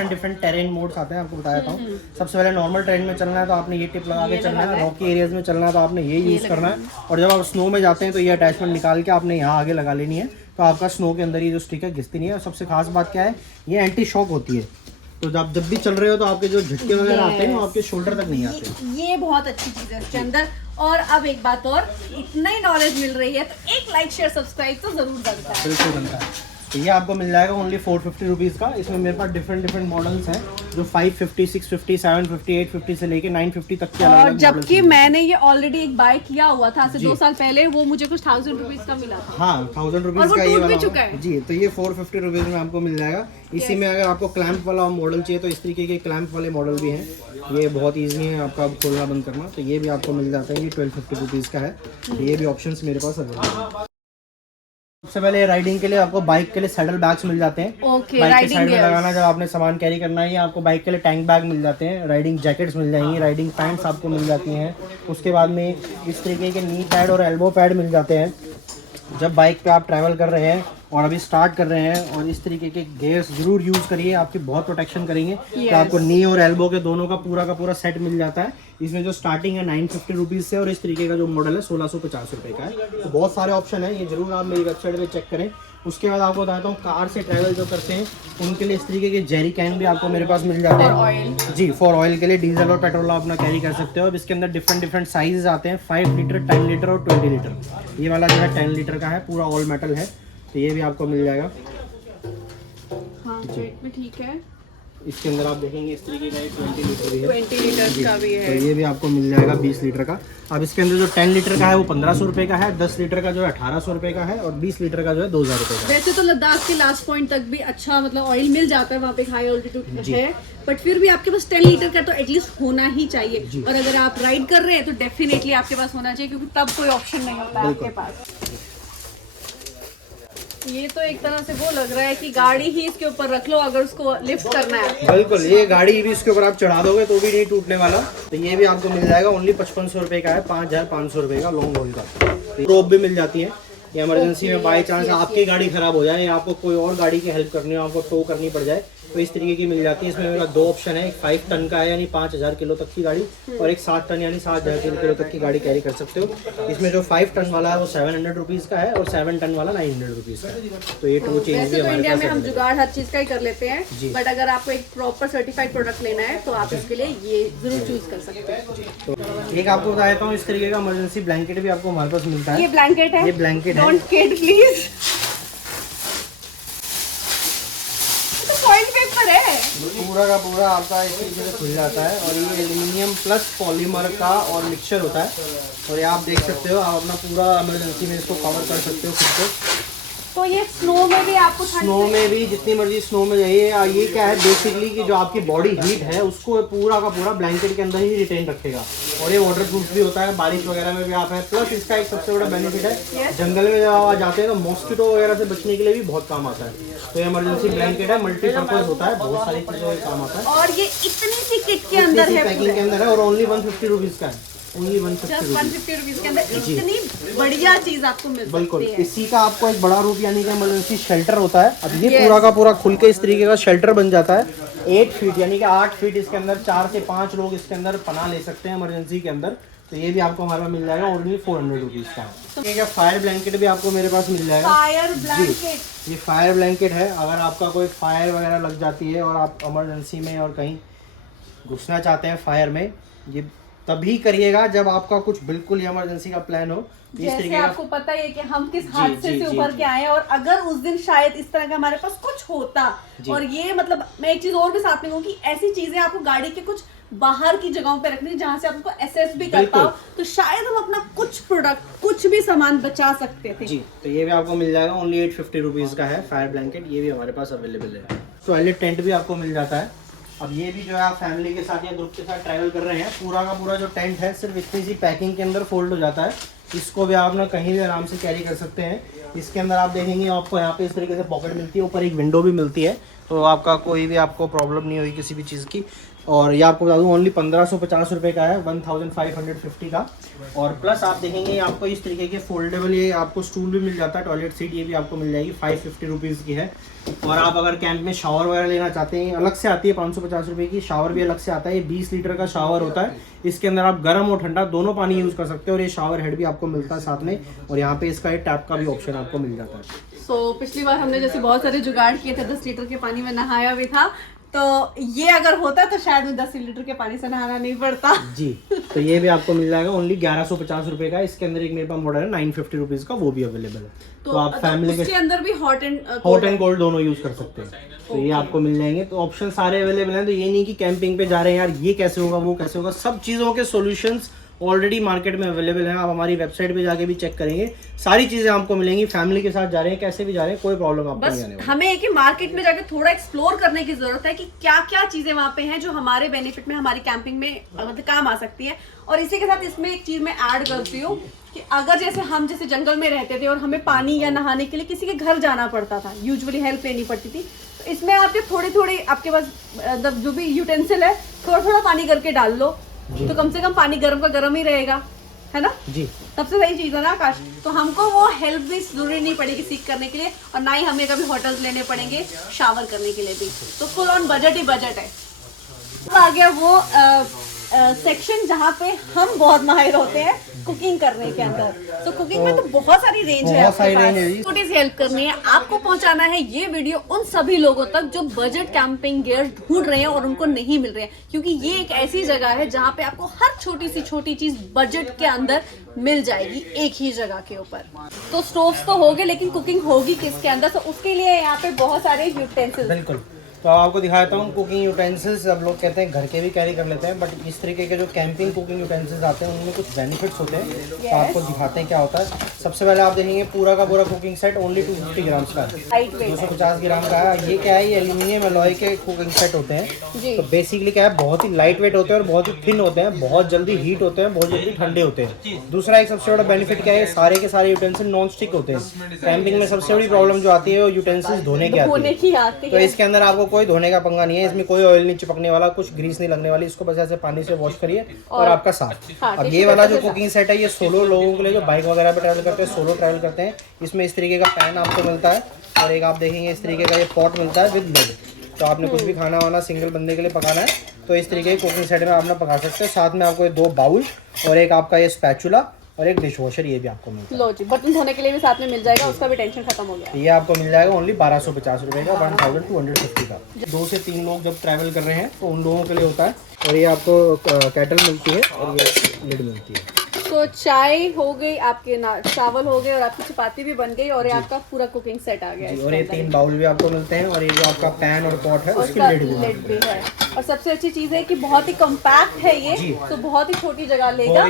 डिफरेंट टेरेन मोड्स आते हैं, आपको बताया था। सबसे पहले नॉर्मल ट्रेन में चलना है तो आपने ये टिप लगा के चलना है, रॉकी एरियाज में चलना है तो आपने ये यूज़ करना है। और जब आप स्नो में जाते हैं तो ये अटैचमेंट निकाल के आपने यहाँ आगे लगा लेनी है, तो आपका स्नो के अंदर ये जो स्टिक है घिसती नहीं है। और सबसे खास बात क्या है, ये एंटी शॉक होती है, तो जब भी चल रहे हो तो आपके जो झटके वगैरह आते हैं वो आपके शोल्डर तक नहीं आते। ये बहुत अच्छी चीज है इसके अंदर। और अब एक बात और, इतना ही नॉलेज मिल रही है तो एक लाइक शेयर सब्सक्राइब तो जरूर बनता है। बिल्कुल बनता है। तो ये आपको मिल जाएगा ओनली 450 रुपीज़ का। इसमें मेरे पास डिफरेंट मॉडल्स हैं, जो 550, 650, 750, 850 से लेके 950 तक के अलग-अलग। और जबकि मैंने ये ऑलरेडी एक बाय किया हुआ था आज से 2 साल पहले, वो मुझे कुछ 1000 रुपीज का मिला था। हाँ, 1000 रुपीज़ का ये वाला जी। तो ये 450 रुपीज़ में आपको मिल जाएगा। इसी में अगर आपको क्लैंप वाला मॉडल चाहिए तो इस तरीके के क्लैंप वाले मॉडल भी हैं। ये बहुत ईजी है आपका खोलना बंद करना, तो ये भी आपको मिल जाता है। ये 1250 रुपीज़ का है। तो ये भी ऑप्शंस मेरे पास अवेलेबल है। सबसे पहले राइडिंग के लिए आपको बाइक के लिए सैडल बैग्स मिल जाते हैं। बाइक के साइड में लगाना जब आपने सामान कैरी करना है। आपको बाइक के लिए टैंक बैग मिल जाते हैं, राइडिंग जैकेट्स मिल जाएंगी, राइडिंग पैंट्स आपको मिल जाती हैं। उसके बाद में इस तरीके के नी पैड और एल्बो पैड मिल जाते हैं। जब बाइक पे आप ट्रैवल कर रहे हैं और अभी स्टार्ट कर रहे हैं। और इस तरीके के गेयर्स जरूर यूज़ करिए, आपकी बहुत प्रोटेक्शन करेंगे। तो आपको नी और एल्बो के दोनों का पूरा सेट मिल जाता है। इसमें जो स्टार्टिंग है 950 रुपीज़ से, और इस तरीके का जो मॉडल है 1650 रुपये का है। तो बहुत सारे ऑप्शन है, ये जरूर आप मेरी वेबसाइट पर चेक करें। उसके बाद आपको बताता हूँ, कार से ट्रैवल जो करते हैं उनके लिए इस तरीके के जेरी कैन भी आपको मेरे पास मिल जाते हैं जी। फॉर ऑयल के लिए डीजल और पेट्रोल आप अपना कैरी कर सकते हो। अब इसके अंदर डिफरेंट साइजेस आते हैं, 5 लीटर, 10 लीटर और 20 लीटर। ये वाला जो है 10 लीटर का है, पूरा ऑल मेटल है, तो ये भी आपको मिल जाएगा। हाँ, वेट में ठीक है। इसके अंदर आप देखेंगे इस तरीके का 20 लीटर भी है, 20 लीटर का भी है। तो ये भी आपको मिल जाएगा 20 लीटर का। अब इसके अंदर जो 10 लीटर का है वो 1500 रुपये का है, 10 लीटर का जो है 1800 रुपये का है, और 20 लीटर का जो है 2000 रुपये का। वैसे तो लद्दाख के लास्ट पॉइंट तक भी अच्छा मतलब ऑयल मिल जाता है, वहाँ पे हाई ऑल्टीट्यूड है, बट फिर भी आपके पास 10 लीटर का तो एटलीस्ट होना ही चाहिए। और अगर आप राइड कर रहे हैं तो डेफिनेटली आपके पास होना चाहिए, क्योंकि तब कोई ऑप्शन नहीं होता है आपके पास। ये तो एक तरह से वो लग रहा है कि गाड़ी ही इसके ऊपर रख लो अगर उसको लिफ्ट करना है। बिल्कुल, ये गाड़ी भी इसके ऊपर आप चढ़ा दोगे तो भी नहीं टूटने वाला। तो ये भी आपको मिल जाएगा ओनली 5500 रुपये का है, 5500 रुपये का लॉन्ग होल का। रोप भी मिल जाती है, ये इमरजेंसी में बाई चांस आपकी गाड़ी खराब हो जाए या आपको कोई और गाड़ी की हेल्प करनी हो, आपको टो करनी पड़ जाए, तो इस तरीके की मिल जाती है। इसमें मेरा 2 ऑप्शन है, एक 5 टन का है यानी 5000 किलो तक की गाड़ी, और एक 7 टन यानी 7000 किलो तक की गाड़ी कैरी कर सकते हो। इसमें जो 5 टन वाला है वो 700 रुपीज़ का है, और 7 टन वाला 900 रुपीज़ का है। तो ये टू चेंज वैसे तो इंडिया में हम जुगाड़ हर चीज का ही कर लेते हैं, बट अगर आपको एक प्रॉपर सर्टिफाइड प्रोडक्ट लेना है तो आप इसके लिए ये जरूर चूज कर सकते हैं। तो एक आपको बता देता हूँ, इस तरीके का इमरजेंसी ब्लैंकेट भी आपको हमारे पास मिलता है। ये ब्लैंकेट है, ये ब्लैंकेट है, डोंट किड प्लीज। पूरा का पूरा आपका इस तरीके से खुल जाता है, और ये एल्यूमिनियम प्लस पॉलीमर का और मिक्सचर होता है। और ये आप देख सकते हो, आप अपना पूरा इमरजेंसी में इसको कवर कर सकते हो खुद को। तो ये स्नो में भी आपको स्नो में भी जितनी मर्जी स्नो में जाइए। ये क्या है बेसिकली कि जो आपकी बॉडी हीट है उसको पूरा का पूरा ब्लैंकेट के अंदर ही रिटेन रखेगा, और ये वाटर प्रूफ भी होता है, बारिश वगैरह में भी आप है। प्लस इसका एक सबसे बड़ा बेनिफिट है, जंगल में जब आप जाते हैं तो मॉस्किटो वगैरह से बचने के लिए भी बहुत काम आता है। तो ये इमरजेंसी ब्लैंकेट है, मल्टीपर्पज होता है, बहुत सारी चीज़ों में काम आता है। और ये इतनी सी किट के अंदर है, पैकिंग के अंदर है, और ओनली 150 रुपीज़ का है, ओनली 150 रुपीज़ के अंदर इतनी बढ़िया चीज आपको मिल सकती है। बिल्कुल, इसी का आपको एक बड़ा रूप यानी कि इमरजेंसी शेल्टर होता है। अब ये पूरा का पूरा खुल के इस तरीके का शेल्टर बन जाता है। 8 फीट यानी कि 8 फीट इसके अंदर 4 से 5 लोग इसके अंदर पनाह ले सकते हैं इमरजेंसी के अंदर। तो ये भी आपको हमारे पास मिल जाएगा, ओनली 400 रुपीज़ का है। ठीक है, फायर ब्लैंकेट भी आपको मेरे पास मिल जाएगा। फायर ब्लैंकेट, ये फायर ब्लैंकेट है, अगर आपका कोई फायर वगैरह लग जाती है और आप इमरजेंसी में और कहीं घुसना चाहते हैं फायर में, ये तभी करिएगा जब आपका कुछ बिल्कुल इमरजेंसी का प्लान हो। जैसे आपको पता है कि हम किस हादसे से उभर के आए हैं, और अगर उस दिन शायद इस तरह का हमारे पास कुछ होता, और ये मतलब मैं एक चीज और भी साथ में कहूँ कि ऐसी चीजें आपको गाड़ी के कुछ बाहर की जगहों पे रखनी जहाँ से आपको एसेस भी कर पाओ, तो शायद हम अपना कुछ प्रोडक्ट कुछ भी सामान बचा सकते थे। जी, तो ये भी आपको मिल जाएगा, ओनली 850 रुपीज़ का है फायर ब्लैंकेट। ये भी हमारे पास अवेलेबल है। टॉयलेट टेंट भी आपको मिल जाता है। अब ये भी जो है आप फैमिली के साथ या ग्रुप के साथ ट्रैवल कर रहे हैं, पूरा का पूरा जो टेंट है सिर्फ इतनी सी पैकिंग के अंदर फोल्ड हो जाता है। इसको भी आप ना कहीं भी आराम से कैरी कर सकते हैं। इसके अंदर आप देखेंगे आपको यहाँ पे इस तरीके से पॉकेट मिलती है, ऊपर एक विंडो भी मिलती है, तो आपका कोई भी आपको प्रॉब्लम नहीं होगी किसी भी चीज़ की। और ये आपको बता दूँ ओनली 1550 रुपये का है, 1550 का। और प्लस आप देखेंगे आपको इस तरीके के फोल्डेबल ये आपको स्टूल भी मिल जाता है, टॉयलेट सीट ये भी आपको मिल जाएगी, 550 रुपीज़ की है। और आप अगर कैंप में शावर वगैरह लेना चाहते हैं, अलग से आती है 550 रुपये की। शावर भी अलग से आता है, ये 20 लीटर का शावर होता है। इसके अंदर आप गर्म और ठंडा दोनों पानी यूज़ कर सकते हो, और ये शावर हेड भी आपको मिलता है साथ में, और यहाँ पे इसका टैप का भी ऑप्शन आपको मिल जाता है। पिछली बार हमने जैसे बहुत सारे जुगाड़ किए थे, 10 लीटर के पानी में नहाया भी था, तो ये अगर होता तो शायद 10 लीटर के पानी से नहाना नहीं पड़ता। जी, तो ये भी आपको मिल जाएगा ओनली 1150 रुपये का। इसके अंदर एक मेरे पास मॉडल है 950 रुपीज़ का, वो भी अवेलेबल है। तो आप फैमिली के अंदर भी हॉट एंड कोल्ड दोनों यूज कर सकते हैं, तो ये आपको मिल जाएंगे। तो ऑप्शन सारे अवेलेबल हैं। तो ये नहीं कि कैंपिंग पे जा रहे हैं यार ये कैसे होगा वो कैसे होगा, सब चीज़ों के सॉल्यूशंस ऑलरेडी मार्केट में अवेलेबल है। आप हमारी वेबसाइट पे जाके भी चेक करेंगे, सारी चीजें आपको मिलेंगी। फैमिली के साथ जा रहे हैं, कैसे भी जा रहे हैं, कोई प्रॉब्लम आपको नहीं आने वाली। हमें एक ही मार्केट में जाके थोड़ा एक्सप्लोर करने की जरूरत है कि क्या क्या चीजें वहाँ पे हैं जो हमारे बेनिफिट में हमारी कैंपिंग में मतलब काम आ सकती है। और इसी के साथ इसमें एक चीज मैं ऐड करती हूँ कि अगर जैसे हम जैसे जंगल में रहते थे और हमें पानी या नहाने के लिए किसी के घर जाना पड़ता था, यूजुअली हेल्प लेनी पड़ती थी, तो इसमें आपके थोड़ी थोड़ी आपके पास जो भी यूटेंसिल है थोड़ा थोड़ा पानी करके डाल लो, तो कम से कम पानी गर्म का गर्म ही रहेगा। है ना? जी सबसे सही चीज है ना आकाश। तो हमको वो हेल्प भी जरूरी नहीं पड़ेगी सीख करने के लिए, और ना ही हमें कभी होटल्स लेने पड़ेंगे शावर करने के लिए भी। तो full on budget he budget है। तो आ गया वो सेक्शन जहाँ पे हम बहुत माहिर होते हैं कुकिंग करने के अंदर। तो कुकिंग में तो बहुत सारी रेंज है आपके पास। छोटी सी हेल्प करनी है आपको, पहुंचाना है ये वीडियो उन सभी लोगों तक जो बजट कैंपिंग गियर ढूंढ रहे हैं और उनको नहीं मिल रहे हैं, क्योंकि ये एक ऐसी जगह है जहाँ पे आपको हर छोटी चीज बजट के अंदर मिल जाएगी एक ही जगह के ऊपर। तो स्टोव्स तो हो गए, लेकिन कुकिंग होगी किसके अंदर? तो उसके लिए यहाँ पे बहुत सारे यूटेंसिल्स। बिल्कुल। तो आपको दिखाता हूँ कुकिंग यूटेंसिल्स। सब लोग कहते हैं घर के भी कैरी कर लेते हैं, बट इस तरीके के जो कैंपिंग कुकिंग यूटेंसिल्स आते हैं उनमें कुछ बेनिफिट्स होते हैं। तो आपको दिखाते हैं क्या होता है। सबसे पहले आप देखेंगे पूरा का पूरा कुकिंग सेट ओनली 250 ग्राम्स का है, 250 ग्राम का है। ये क्या है, ये एल्यूमिनियम एलॉय के कुकिंग सेट होते हैं। तो बेसिकली क्या है, बहुत ही लाइट वेट होते हैं और बहुत ही थिन होते हैं, बहुत जल्दी हीट होते हैं, बहुत जल्दी ठंडे होते हैं। दूसरा एक सबसे बड़ा बेनिफिट क्या है, सारे के सारे यूटेंसिल नॉन स्टिक होते हैं। कैंपिंग में सबसे बड़ी प्रॉब्लम जो आती है वो यूटेंसिल्स धोने की आती है। तो इसके अंदर आपको कोई धोने का पंगा नहीं है, इसमें कोई ऑयल नहीं चिपकने वाला, कुछ ग्रीस नहीं लगने वाली। इसको बस ऐसे पानी से वॉश करिए और आपका साफ। अब ये वाला जो कुकिंग सेट है ये सोलो लोगों के लिए जो बाइक वगैरह पे ट्रैवल करते हैं, सोलो ट्रैवल करते हैं। इसमें इस तरीके का पैन आपको मिलता है और एक आप देखेंगे इस तरीके का ये पॉट मिलता है विद लिड। तो आपने कुछ भी खाना वाना सिंगल बंदे के लिए पकाना है तो इस तरीके के कुकिंग सेट में आप पका सकते हैं। साथ में आपको ये 2 बाउल और एक आपका ये स्पैचुला और एक डिश वॉशर ये भी आपको मिलता है। लो जी, बर्तन धोने के लिए भी साथ में मिल जाएगा, उसका भी टेंशन खत्म हो गया। ये आपको मिल जाएगा ओनली 1250 रुपये का, 1250 का। 2 से 3 लोग जब ट्रैवल कर रहे हैं तो उन लोगों के लिए होता है। और ये आपको कैटल मिलती है और ये लिड मिलती है। तो चाय हो गई आपके, चावल हो गए और आपकी चपाती भी बन गई और ये आपका पूरा कुकिंग सेट आ गया। और ये 3 बाउल भी आपको मिलते हैं और ये जो आपका पैन और पॉट है उसकी लिड भी है। और सबसे अच्छी चीज है कि बहुत ही कॉम्पैक्ट है ये, तो बहुत ही छोटी जगह लेगा,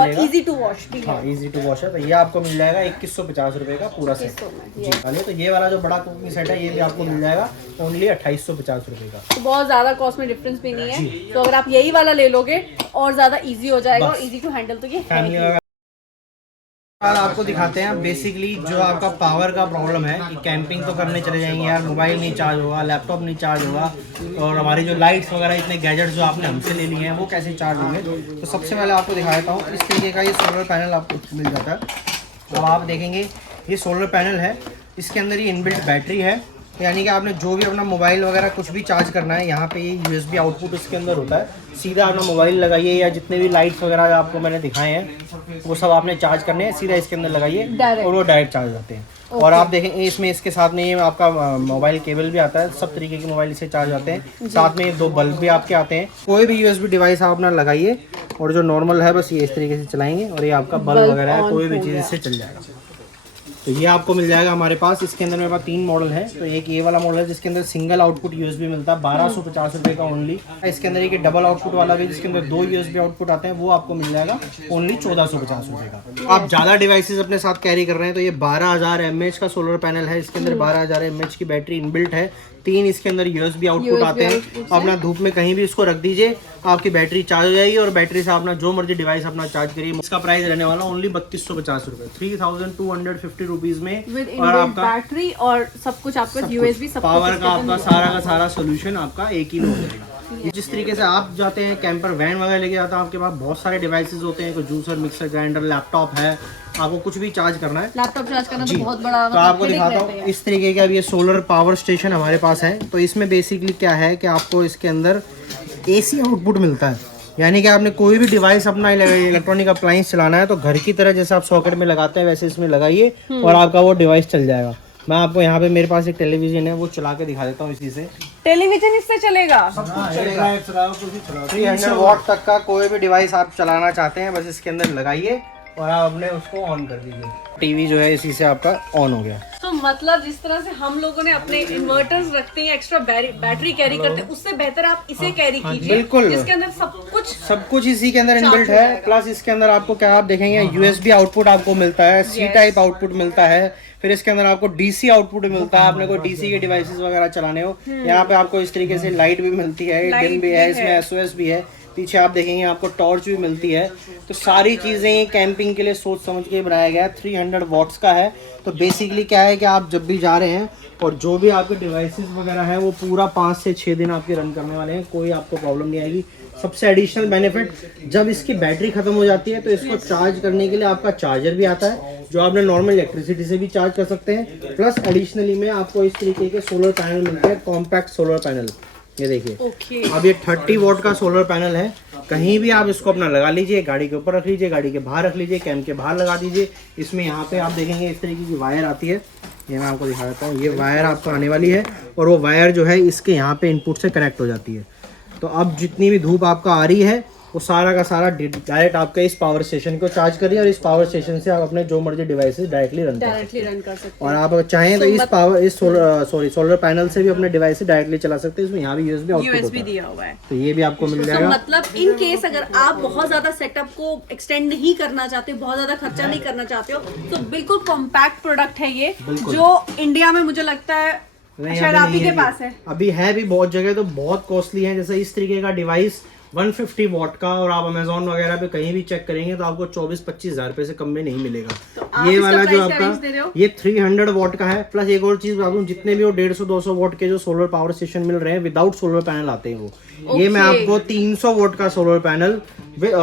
और इजी टू वॉश भी है। हाँ, इजी टू वॉश है। तो ये आपको मिल जाएगा 2150 रुपए का पूरा सेट जी। तो ये वाला जो बड़ा कुकिंग सेट है ये भी आपको मिल जाएगा ओनली 2850 रुपए का। तो बहुत ज्यादा कॉस्ट में डिफरेंस भी नहीं है। तो अगर आप यही वाला ले लोगे और ज्यादा इजी हो जाएगा और इजी टू हैंडल। तो ये आपको दिखाते हैं बेसिकली जो आपका पावर का प्रॉब्लम है कि कैंपिंग तो करने चले जाएंगे यार, मोबाइल नहीं चार्ज होगा, लैपटॉप नहीं चार्ज होगा, और हमारी जो लाइट्स वगैरह इतने गैजेट्स जो आपने हमसे ले लिए हैं वो कैसे चार्ज होंगे। तो सबसे पहले आपको दिखा देता हूँ, इस तरीके का ये सोलर पैनल आपको मिल जाता है। अब आप देखेंगे ये सोलर पैनल है, इसके अंदर ये इनबिल्ट बैटरी है, यानी कि आपने जो भी अपना मोबाइल वगैरह कुछ भी चार्ज करना है यहाँ पे ये USB आउटपुट इसके अंदर होता है। सीधा अपना मोबाइल लगाइए या जितने भी लाइट्स वगैरह आपको मैंने दिखाए हैं वो सब आपने चार्ज करने हैं, सीधा इसके अंदर लगाइए और वो डायरेक्ट चार्ज होते हैं। और आप देखेंगे इसमें इसके साथ में ये आपका मोबाइल केबल भी आता है, सब तरीके के मोबाइल इससे चार्ज होते हैं। साथ में 2 बल्ब भी आपके आते हैं। कोई भी USB डिवाइस आप अपना लगाइए और जो नॉर्मल है बस ये इस तरीके से चलाएंगे और ये आपका बल्ब वगैरह है कोई भी चीज़ इससे चल जाएगा। तो ये आपको मिल जाएगा हमारे पास। इसके अंदर मेरे पास 3 मॉडल है। तो एक ये वाला मॉडल है जिसके अंदर सिंगल आउटपुट USB मिलता है 1250 रुपये का ओनली। इसके अंदर एक डबल आउटपुट वाला भी जिसके अंदर 2 USB आउटपुट आते हैं वो आपको मिल जाएगा ओनली 1450 रुपये का। आप ज़्यादा डिवाइसेस अपने साथ कैरी कर रहे हैं तो ये 12000 mAh का सोलर पैनल है। इसके अंदर 12000 mAh की बैटरी इनबिल्ट है। 3 इसके अंदर USB आउटपुट आते हैं। अपना धूप में कहीं भी इसको रख दीजिए, आपकी बैटरी चार्ज हो जाएगी और बैटरी से अपना जो मर्जी डिवाइस अपना चार्ज करिए। इसका प्राइस रहने वाला ओनली 3250 रुपये, 3250 रुपीज में। और आपका बैटरी और सब कुछ आपका USB सब पावर का आपका सारा सोल्यूशन आपका एक ही में हो जाएगा। जिस तरीके से आप जाते हैं कैंपर वैन वगैरह लेके जाते हैं, आपके पास बहुत सारे डिवाइसेस होते हैं, कोई जूसर, मिक्सर, ग्राइंडर, लैपटॉप है, आपको कुछ भी चार्ज करना है, लैपटॉप चार्ज करना तो बहुत बड़ा। तो आपको दिखाता हूँ इस तरीके का ये सोलर पावर स्टेशन हमारे पास है। तो इसमें बेसिकली क्या है कि आपको इसके अंदर AC आउटपुट मिलता है, यानी कि आपने कोई भी डिवाइस अपना इलेक्ट्रॉनिक अप्लायंस चलाना है तो घर की तरह जैसे आप सॉकेट में लगाते हैं वैसे इसमें लगाइए और आपका वो डिवाइस चल जाएगा। मैं आपको यहाँ पे मेरे पास एक टेलीविजन है वो चला के दिखा देता हूँ। इसी से टेलीविजन इससे चलेगा, 300 वॉट तक का कोई भी डिवाइस आप चलाना चाहते हैं बस इसके अंदर लगाइए और आप अपने उसको ऑन कर दीजिए। टीवी जो है इसी से आपका ऑन हो गया। तो मतलब जिस तरह से हम लोगों ने अपने इन्वर्टर्स रखते हैं, एक्स्ट्रा बैटरी कैरी करते हैं, उससे बेहतर आप इसे कैरी कीजिए। बिल्कुल, जिसके अंदर सब कुछ इसी के अंदर इनबिल्ट है। प्लस इसके अंदर आपको क्या आप देखेंगे USB आउटपुट आपको मिलता है, C टाइप आउटपुट मिलता है, फिर इसके अंदर आपको DC आउटपुट मिलता है, आपने कोई DC के डिवाइसेस वगैरह चलाने हो। यहाँ पे आपको इस तरीके से लाइट भी मिलती है, डिम भी है, इसमें SOS भी है। पीछे आप देखेंगे आपको टॉर्च भी मिलती है। तो सारी चीज़ें कैंपिंग के लिए सोच समझ के बनाया गया है। 300 वॉट्स का है। तो बेसिकली क्या है कि आप जब भी जा रहे हैं और जो भी आपके डिवाइसेस वगैरह हैं वो पूरा 5 से 6 दिन आपके रन करने वाले हैं, कोई आपको प्रॉब्लम नहीं आएगी। सबसे एडिशनल बेनिफिट, जब इसकी बैटरी खत्म हो जाती है तो इसको चार्ज करने के लिए आपका चार्जर भी आता है, जो आपने नॉर्मल इलेक्ट्रिसिटी से भी चार्ज कर सकते हैं। प्लस एडिशनली में आपको इस तरीके के सोलर पैनल मिलते हैं, कॉम्पैक्ट सोलर पैनल। ये देखिए अब ये 30 वॉट का सोलर पैनल है। कहीं भी आप इसको अपना लगा लीजिए, गाड़ी के ऊपर रख लीजिए, गाड़ी के बाहर रख लीजिए, कैंप के बाहर लगा दीजिए। इसमें यहाँ पे आप देखेंगे इस तरीके की वायर आती है, ये मैं आपको दिखा देता हूँ। ये वायर आपको आने वाली है और वो वायर जो है इसके यहाँ पे इनपुट से कनेक्ट हो जाती है। तो अब जितनी भी धूप आपका आ रही है वो सारा का सारा डायरेक्ट आपके इस पावर स्टेशन को चार्ज करिए और इस पावर स्टेशन से आप अपने जो मर्जी डिवाइसेस डायरेक्टली रन कर सकते हैं। और आप अगर चाहें तो इस सोलर पैनल से भी अपने डिवाइसेस डायरेक्टली चला सकते हैं। इसमें यहाँ भी यूएसबी दिया हुआ है, तो ये भी आपको मिल जाएगा। मतलब इन केस अगर आप बहुत ज्यादा सेटअप को एक्सटेंड नहीं करना चाहते, बहुत ज्यादा खर्चा नहीं करना चाहते हो, तो बिल्कुल कॉम्पैक्ट प्रोडक्ट है ये, जो इंडिया में मुझे लगता है शायद आप ही के पास है। अभी है भी बहुत जगह, तो बहुत कॉस्टली है। जैसे इस तरीके का डिवाइस 150 वॉट का, और आप अमेजोन वगैरह पे कहीं भी चेक करेंगे तो आपको 24-25 हज़ार रुपए से कम में नहीं मिलेगा। तो ये वाला जो आपका ये 300 वॉट का है। प्लस एक और चीज बता दूं, जितने भी वो 150-200 वॉट के जो सोलर पावर स्टेशन मिल रहे हैं विदाउट सोलर पैनल आते हैं वो, ये मैं आपको 300 वॉट का solar panel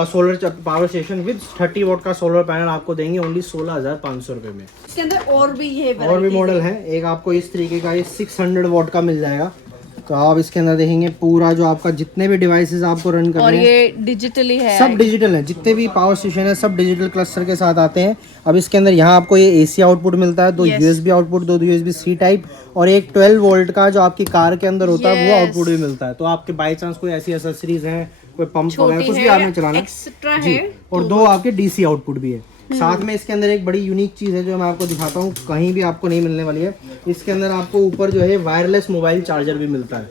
solar power station with 30 what का सोलर पैनल आपको देंगे ओनली 16,500 रुपए में। इसके अंदर और भी मॉडल है। एक आपको इस तरीके का ये 600 वॉट का मिल जाएगा। तो आप इसके अंदर देखेंगे पूरा जो आपका जितने भी डिवाइसेस आपको रन कर रहे हैं, और ये डिजिटली है, सब डिजिटल है। जितने भी पावर स्टेशन है सब डिजिटल क्लस्टर के साथ आते हैं। अब इसके अंदर यहाँ आपको ये एसी आउटपुट मिलता है, 2 यूएसबी आउटपुट, 2 USB-C टाइप, और एक 12 वोल्ट का जो आपकी कार के अंदर होता है वो आउटपुट भी मिलता है। तो आपके बाई चांस कोई ऐसी एसेसरीज है, कोई पंप वगैरह कुछ भी आपने चलाना जी, और 2 आपके DC आउटपुट भी है साथ में। इसके अंदर एक बड़ी यूनिक चीज है जो मैं आपको दिखाता हूँ, कहीं भी आपको नहीं मिलने वाली है। इसके अंदर आपको ऊपर जो है वायरलेस मोबाइल चार्जर भी मिलता है।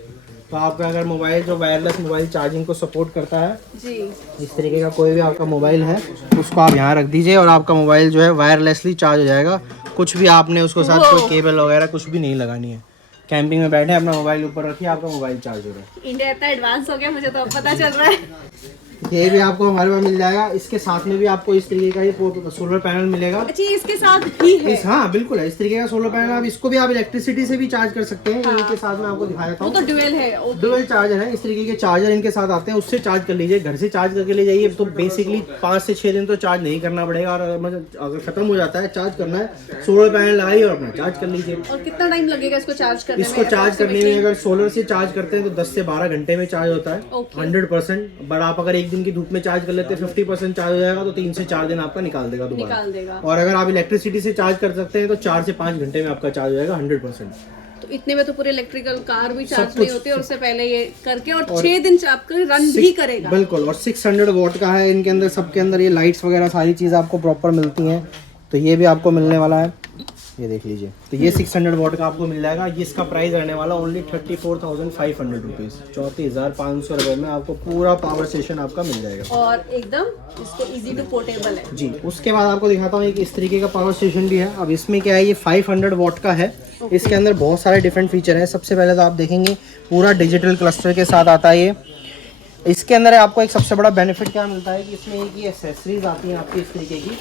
तो आपका अगर मोबाइल जो वायरलेस मोबाइल चार्जिंग को सपोर्ट करता है जी, इस तरीके का कोई भी आपका मोबाइल है उसको आप यहाँ रख दीजिए और आपका मोबाइल जो है वायरलेसली चार्ज हो जाएगा। कुछ भी आपने उसको साथ कोई केबल वगैरह कुछ भी नहीं लगानी है। कैंपिंग में बैठे अपना मोबाइल ऊपर रखिए, आपका मोबाइल चार्ज हो रहा है। इंडिया इतना एडवांस हो गया, मुझे तो अब पता चल रहा है। ये भी आपको हमारे पास मिल जाएगा। इसके साथ में भी आपको इस तरीके का ये सोलर पैनल मिलेगा। अच्छा, इसके साथ ही है? हाँ बिल्कुल है, इस तरीके का सोलर पैनल। आप इसको भी आप इलेक्ट्रिसिटी से भी चार्ज कर सकते हैं। इनके साथ में आपको दिखा देता हूँ, तो ड्यूअल है, ड्यूअल चार्जर है। इस तरीके के चार्जर इनके साथ आते हैं, उससे चार्ज कर लीजिए, घर से चार्ज करके ले जाइए। तो बेसिकली 5 से 6 दिन तो चार्ज नहीं करना पड़ेगा, और अगर खत्म हो जाता है चार्ज करना है, सोलर पैनल लगाइए और अपना चार्ज कर लीजिए। और कितना टाइम लगेगा इसको चार्ज करने में? इसको चार्ज करने में अगर सोलर से चार्ज करते हैं तो 10 से 12 घंटे में चार्ज होता है 100%। बट आप अगर एक दिन की धूप में चार्ज कर लेते हैं 50% चार्ज हो जाएगा, तो 3 से 4 दिन आपका निकाल देगा दोबारा। और अगर आप इलेक्ट्रिसिटी से चार्ज कर सकते हैं तो 4 से 5 घंटे में आपका चार्ज हो जाएगा 100%। तो इतने में तो पूरे इलेक्ट्रिकल कार भी चार्ज नहीं होती, और उससे पहले ये करके और 6 दिन आपका रन भी करेगा। बिल्कुल। और 600 वॉट का है। इनके अंदर सबके अंदर ये लाइट्स वगैरह सारी चीज़ आपको प्रॉपर मिलती हैं। तो ये भी आपको मिलने वाला है, ये देख लीजिए। तो ये 600 वॉट का आपको मिल जाएगा। ये इसका प्राइस रहने वाला ओनली 34,500 रुपीज़, 34,500 रुपये में आपको पूरा पावर स्टेशन आपका मिल जाएगा, और एकदम इसको इजी टू पोर्टेबल है जी। उसके बाद आपको दिखाता हूँ एक इस तरीके का पावर स्टेशन भी है। अब इसमें क्या है, ये 500 वॉट का है। इसके अंदर बहुत सारे डिफरेंट फीचर हैं। सबसे पहले तो आप देखेंगे पूरा डिजिटल क्लस्टर के साथ आता है ये। इसके अंदर आपको एक सबसे बड़ा बेनिफिट क्या मिलता है कि इसमें एक ये एक्सेसरीज आती हैं आपकी इस तरीके की,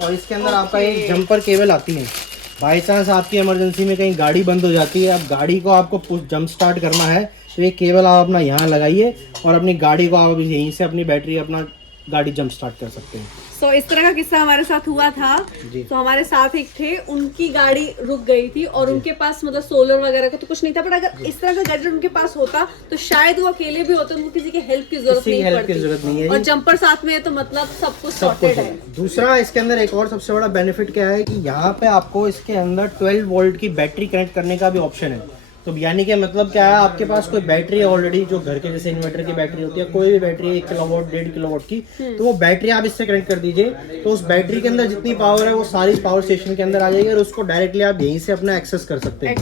और इसके अंदर आपका एक जंपर केबल आती है। बाई चांस आपकी इमरजेंसी में कहीं गाड़ी बंद हो जाती है, अब गाड़ी को आपको जंप स्टार्ट करना है, तो ये केबल आप अपना यहाँ लगाइए और अपनी गाड़ी को आप यहीं से अपनी बैटरी अपना गाड़ी जंप स्टार्ट कर सकते हैं। तो इस तरह का किस्सा हमारे साथ हुआ था। तो हमारे साथ एक थे, उनकी गाड़ी रुक गई थी और उनके पास मतलब सोलर वगैरह का तो कुछ नहीं था, पर अगर इस तरह का गैजेट उनके पास होता तो शायद वो अकेले भी होते, उनको किसी की हेल्प की जरूरत नहीं है। और जंपर साथ में है तो मतलब सब कुछ सॉर्टेड है। दूसरा इसके अंदर एक और सबसे बड़ा बेनिफिट क्या है कि यहाँ पे आपको इसके अंदर 12 वोल्ट की बैटरी कनेक्ट करने का भी ऑप्शन है। तो यानी कि मतलब क्या है, आपके पास कोई बैटरी है ऑलरेडी, जो घर के जैसे इन्वर्टर की बैटरी होती है, कोई भी बैटरी 1 किलोवाट 1.5 किलोवाट की, तो वो बैटरी आप इससे कनेक्ट कर दीजिए। तो उस बैटरी के अंदर जितनी पावर है वो सारी पावर स्टेशन के अंदर आ जाएगी, और उसको डायरेक्टली आप यहीं से अपना एक्सेस कर सकते हैं।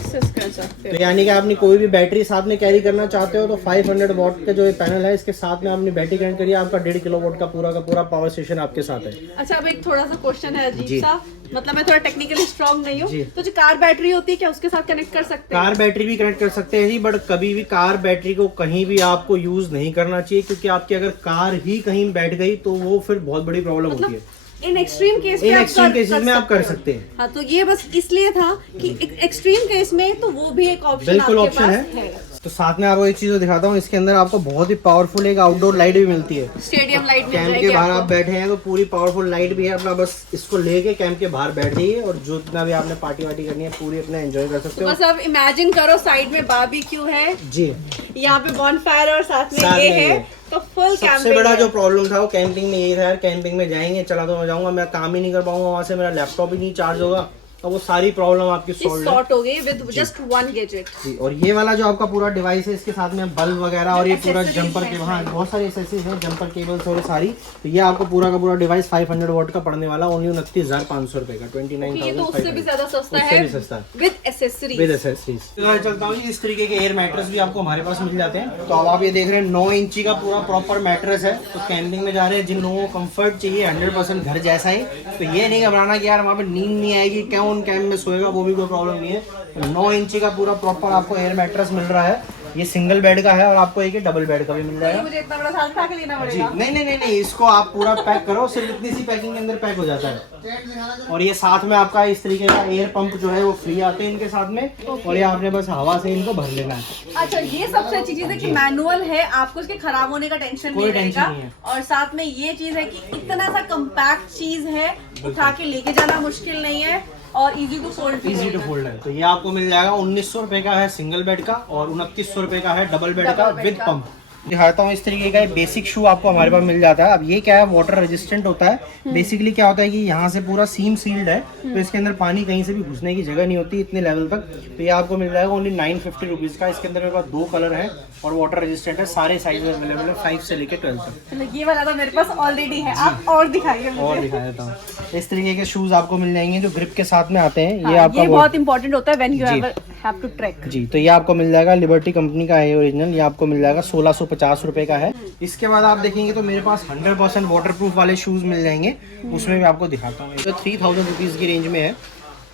तो यानी कि आपने कोई भी बैटरी साथ में कैरी करना चाहते हो तो 500 वॉट का जो पैनल है इसके साथ में आपने बैटरी कनेक्ट करिए, आपका 1.5 किलोवाट का पूरा पावर स्टेशन आपके साथ है। अच्छा, अब एक थोड़ा सा क्वेश्चन है अजीब सा, मतलब मैं थोड़ा टेक्निकली स्ट्रांग नहीं हूँ, तो जो कार बैटरी होती है क्या उसके साथ कनेक्ट कर सकते हैं? कार बैटरी भी भी कनेक्ट कर सकते हैं जी, बट कभी भी कार बैटरी को कहीं भी आपको यूज नहीं करना चाहिए, क्योंकि आपकी अगर कार ही कहीं बैठ गई तो वो फिर बहुत बड़ी प्रॉब्लम होती है। इन एक्सट्रीम केस में इन एक्सट्रीम केसेस में आप कर सकते हैं। हाँ, तो ये बस इसलिए था कि एक्सट्रीम केस में तो वो भी एक ऑप्शन बिल्कुल आपके ऑप्शन पास है। तो साथ में आपको एक चीज दिखाता हूँ, इसके अंदर आपको बहुत ही पावरफुल एक आउटडोर लाइट भी मिलती है। स्टेडियम लाइट मिल कैंप जाएगी के बाहर आपको। आप बैठे हैं तो पूरी पावरफुल लाइट भी है, अपना बस इसको लेके कैंप के बाहर बैठ जाइए और जो जितना भी आपने पार्टी वार्टी करनी है पूरी अपना एंजॉय कर सकते हो। बस आप इमेजिन करो, साइड में बारबेक्यू है जी, यहाँ पे बॉनफायर और साथ में साथ ये में है, ये। तो फुल सबसे कैंपिंग बड़ा है। जो प्रॉब्लम था वो कैंपिंग में यही था यार, कैंपिंग में जाएंगे चला तो मैं जाऊंगा, मैं काम ही नहीं कर पाऊंगा वहां से, मेरा लैपटॉप ही नहीं चार्ज होगा, तो वो सारी प्रॉब्लम आपकी सॉर्ट हो गई विद जस्ट वन गैजेट। जी। और ये वाला जो आपका पूरा डिवाइस है, इसके साथ में बल्ब वगैरह और ये पूरा Accessories जंपर हैं के, हाँ बहुत सारी एक्सेसरीज हैं, जंपर केबल्स और सारी। तो ये आपको पूरा का पूरा डिवाइस 500 वॉट का पड़ने वाला, ओनली 29,500 रुपए का, 29,500। ये तो उससे भी ज्यादा सस्ता उससे है भी सस्ता है विद एसेसरीज। With accessories. चलता हूँ, इस तरीके के एयर मैट्रेस भी आपको हमारे पास मिल जाते हैं। तो अब आप ये देख रहे हैं 9 इंची का पूरा प्रॉपर मैट्रेस है। तो कैंपिंग में जा रहे हैं, जिन लोगों को कंफर्ट चाहिए 100% घर जैसा ही, तो ये नहीं घबराना कि यार वहाँ पे नींद नहीं आएगी, कौन कैंप में सोएगा, वो भी कोई प्रॉब्लम नहीं है। 9 इंची का पूरा प्रॉपर आपको एयर मैट्रेस मिल रहा है। ये सिंगल बेड का है और आपको एक डबल बेड का भी मिल जाएगा। मुझे इतना बड़ा साथ उठा के लेना जी पड़ेगा। नहीं, इसको आप पूरा पैक करो, सिर्फ इतनी सी पैकिंग के अंदर पैक हो जाता है। और ये साथ में आपका इस तरीके का एयर पंप जो है वो फ्री आते हैं इनके साथ में, और ये आपने बस हवा से इनको भर लेना है। अच्छा, ये सबसे अच्छी चीज है कि मैनुअल है, आपको इसके खराब होने का टेंशन कोई नहीं टेंशन रहेगा। नहीं है। और साथ में ये चीज है कि इतना सा कम्पैक्ट चीज है, उठा के लेके जाना मुश्किल नहीं है और easy to fold. Easy to fold है। तो ये आपको मिल जाएगा 1900 रुपए का है सिंगल बेड का, और 2900 रुपए का है डबल बेड का विद पंप। दिखाता हूँ, इस तरीके का बेसिक शू आपको हमारे पास मिल जाता है। अब ये क्या है, वाटर रेजिस्टेंट होता है। बेसिकली क्या होता है कि यहाँ से पूरा सीम सील्ड है, तो इसके अंदर पानी कहीं से भी घुसने की जगह नहीं होती इतने लेवल तक। तो ये आपको मिल जाएगा ओनली 950 रुपीज का। इसके अंदर मेरे पास 2 कलर है और वाटर रेजिस्टेंट है, सारे साइज अवेलेबल है 5 से लेकर 12 तक। चलो, ये वाला तो मेरे पास ऑलरेडी है, आप और दिखाइए मुझे। और दिखा देता हूँ, इस तरीके के शूज आपको मिल जाएंगे जो ग्रिप के साथ में आते हैं। ये हाँ, आपका ये बहुत इंपॉर्टेंट होता है when you have to track. जी। तो ये आपको मिल जाएगा, लिबर्टी कंपनी का है ओरिजिनल, ये आपको मिल जाएगा 1650 रुपए का है। इसके बाद आप देखेंगे तो मेरे पास 100% वाटरप्रूफ वाले शूज मिल जाएंगे, उसमें भी आपको दिखाता हूँ। तो 3000 रुपीज की रेंज में है।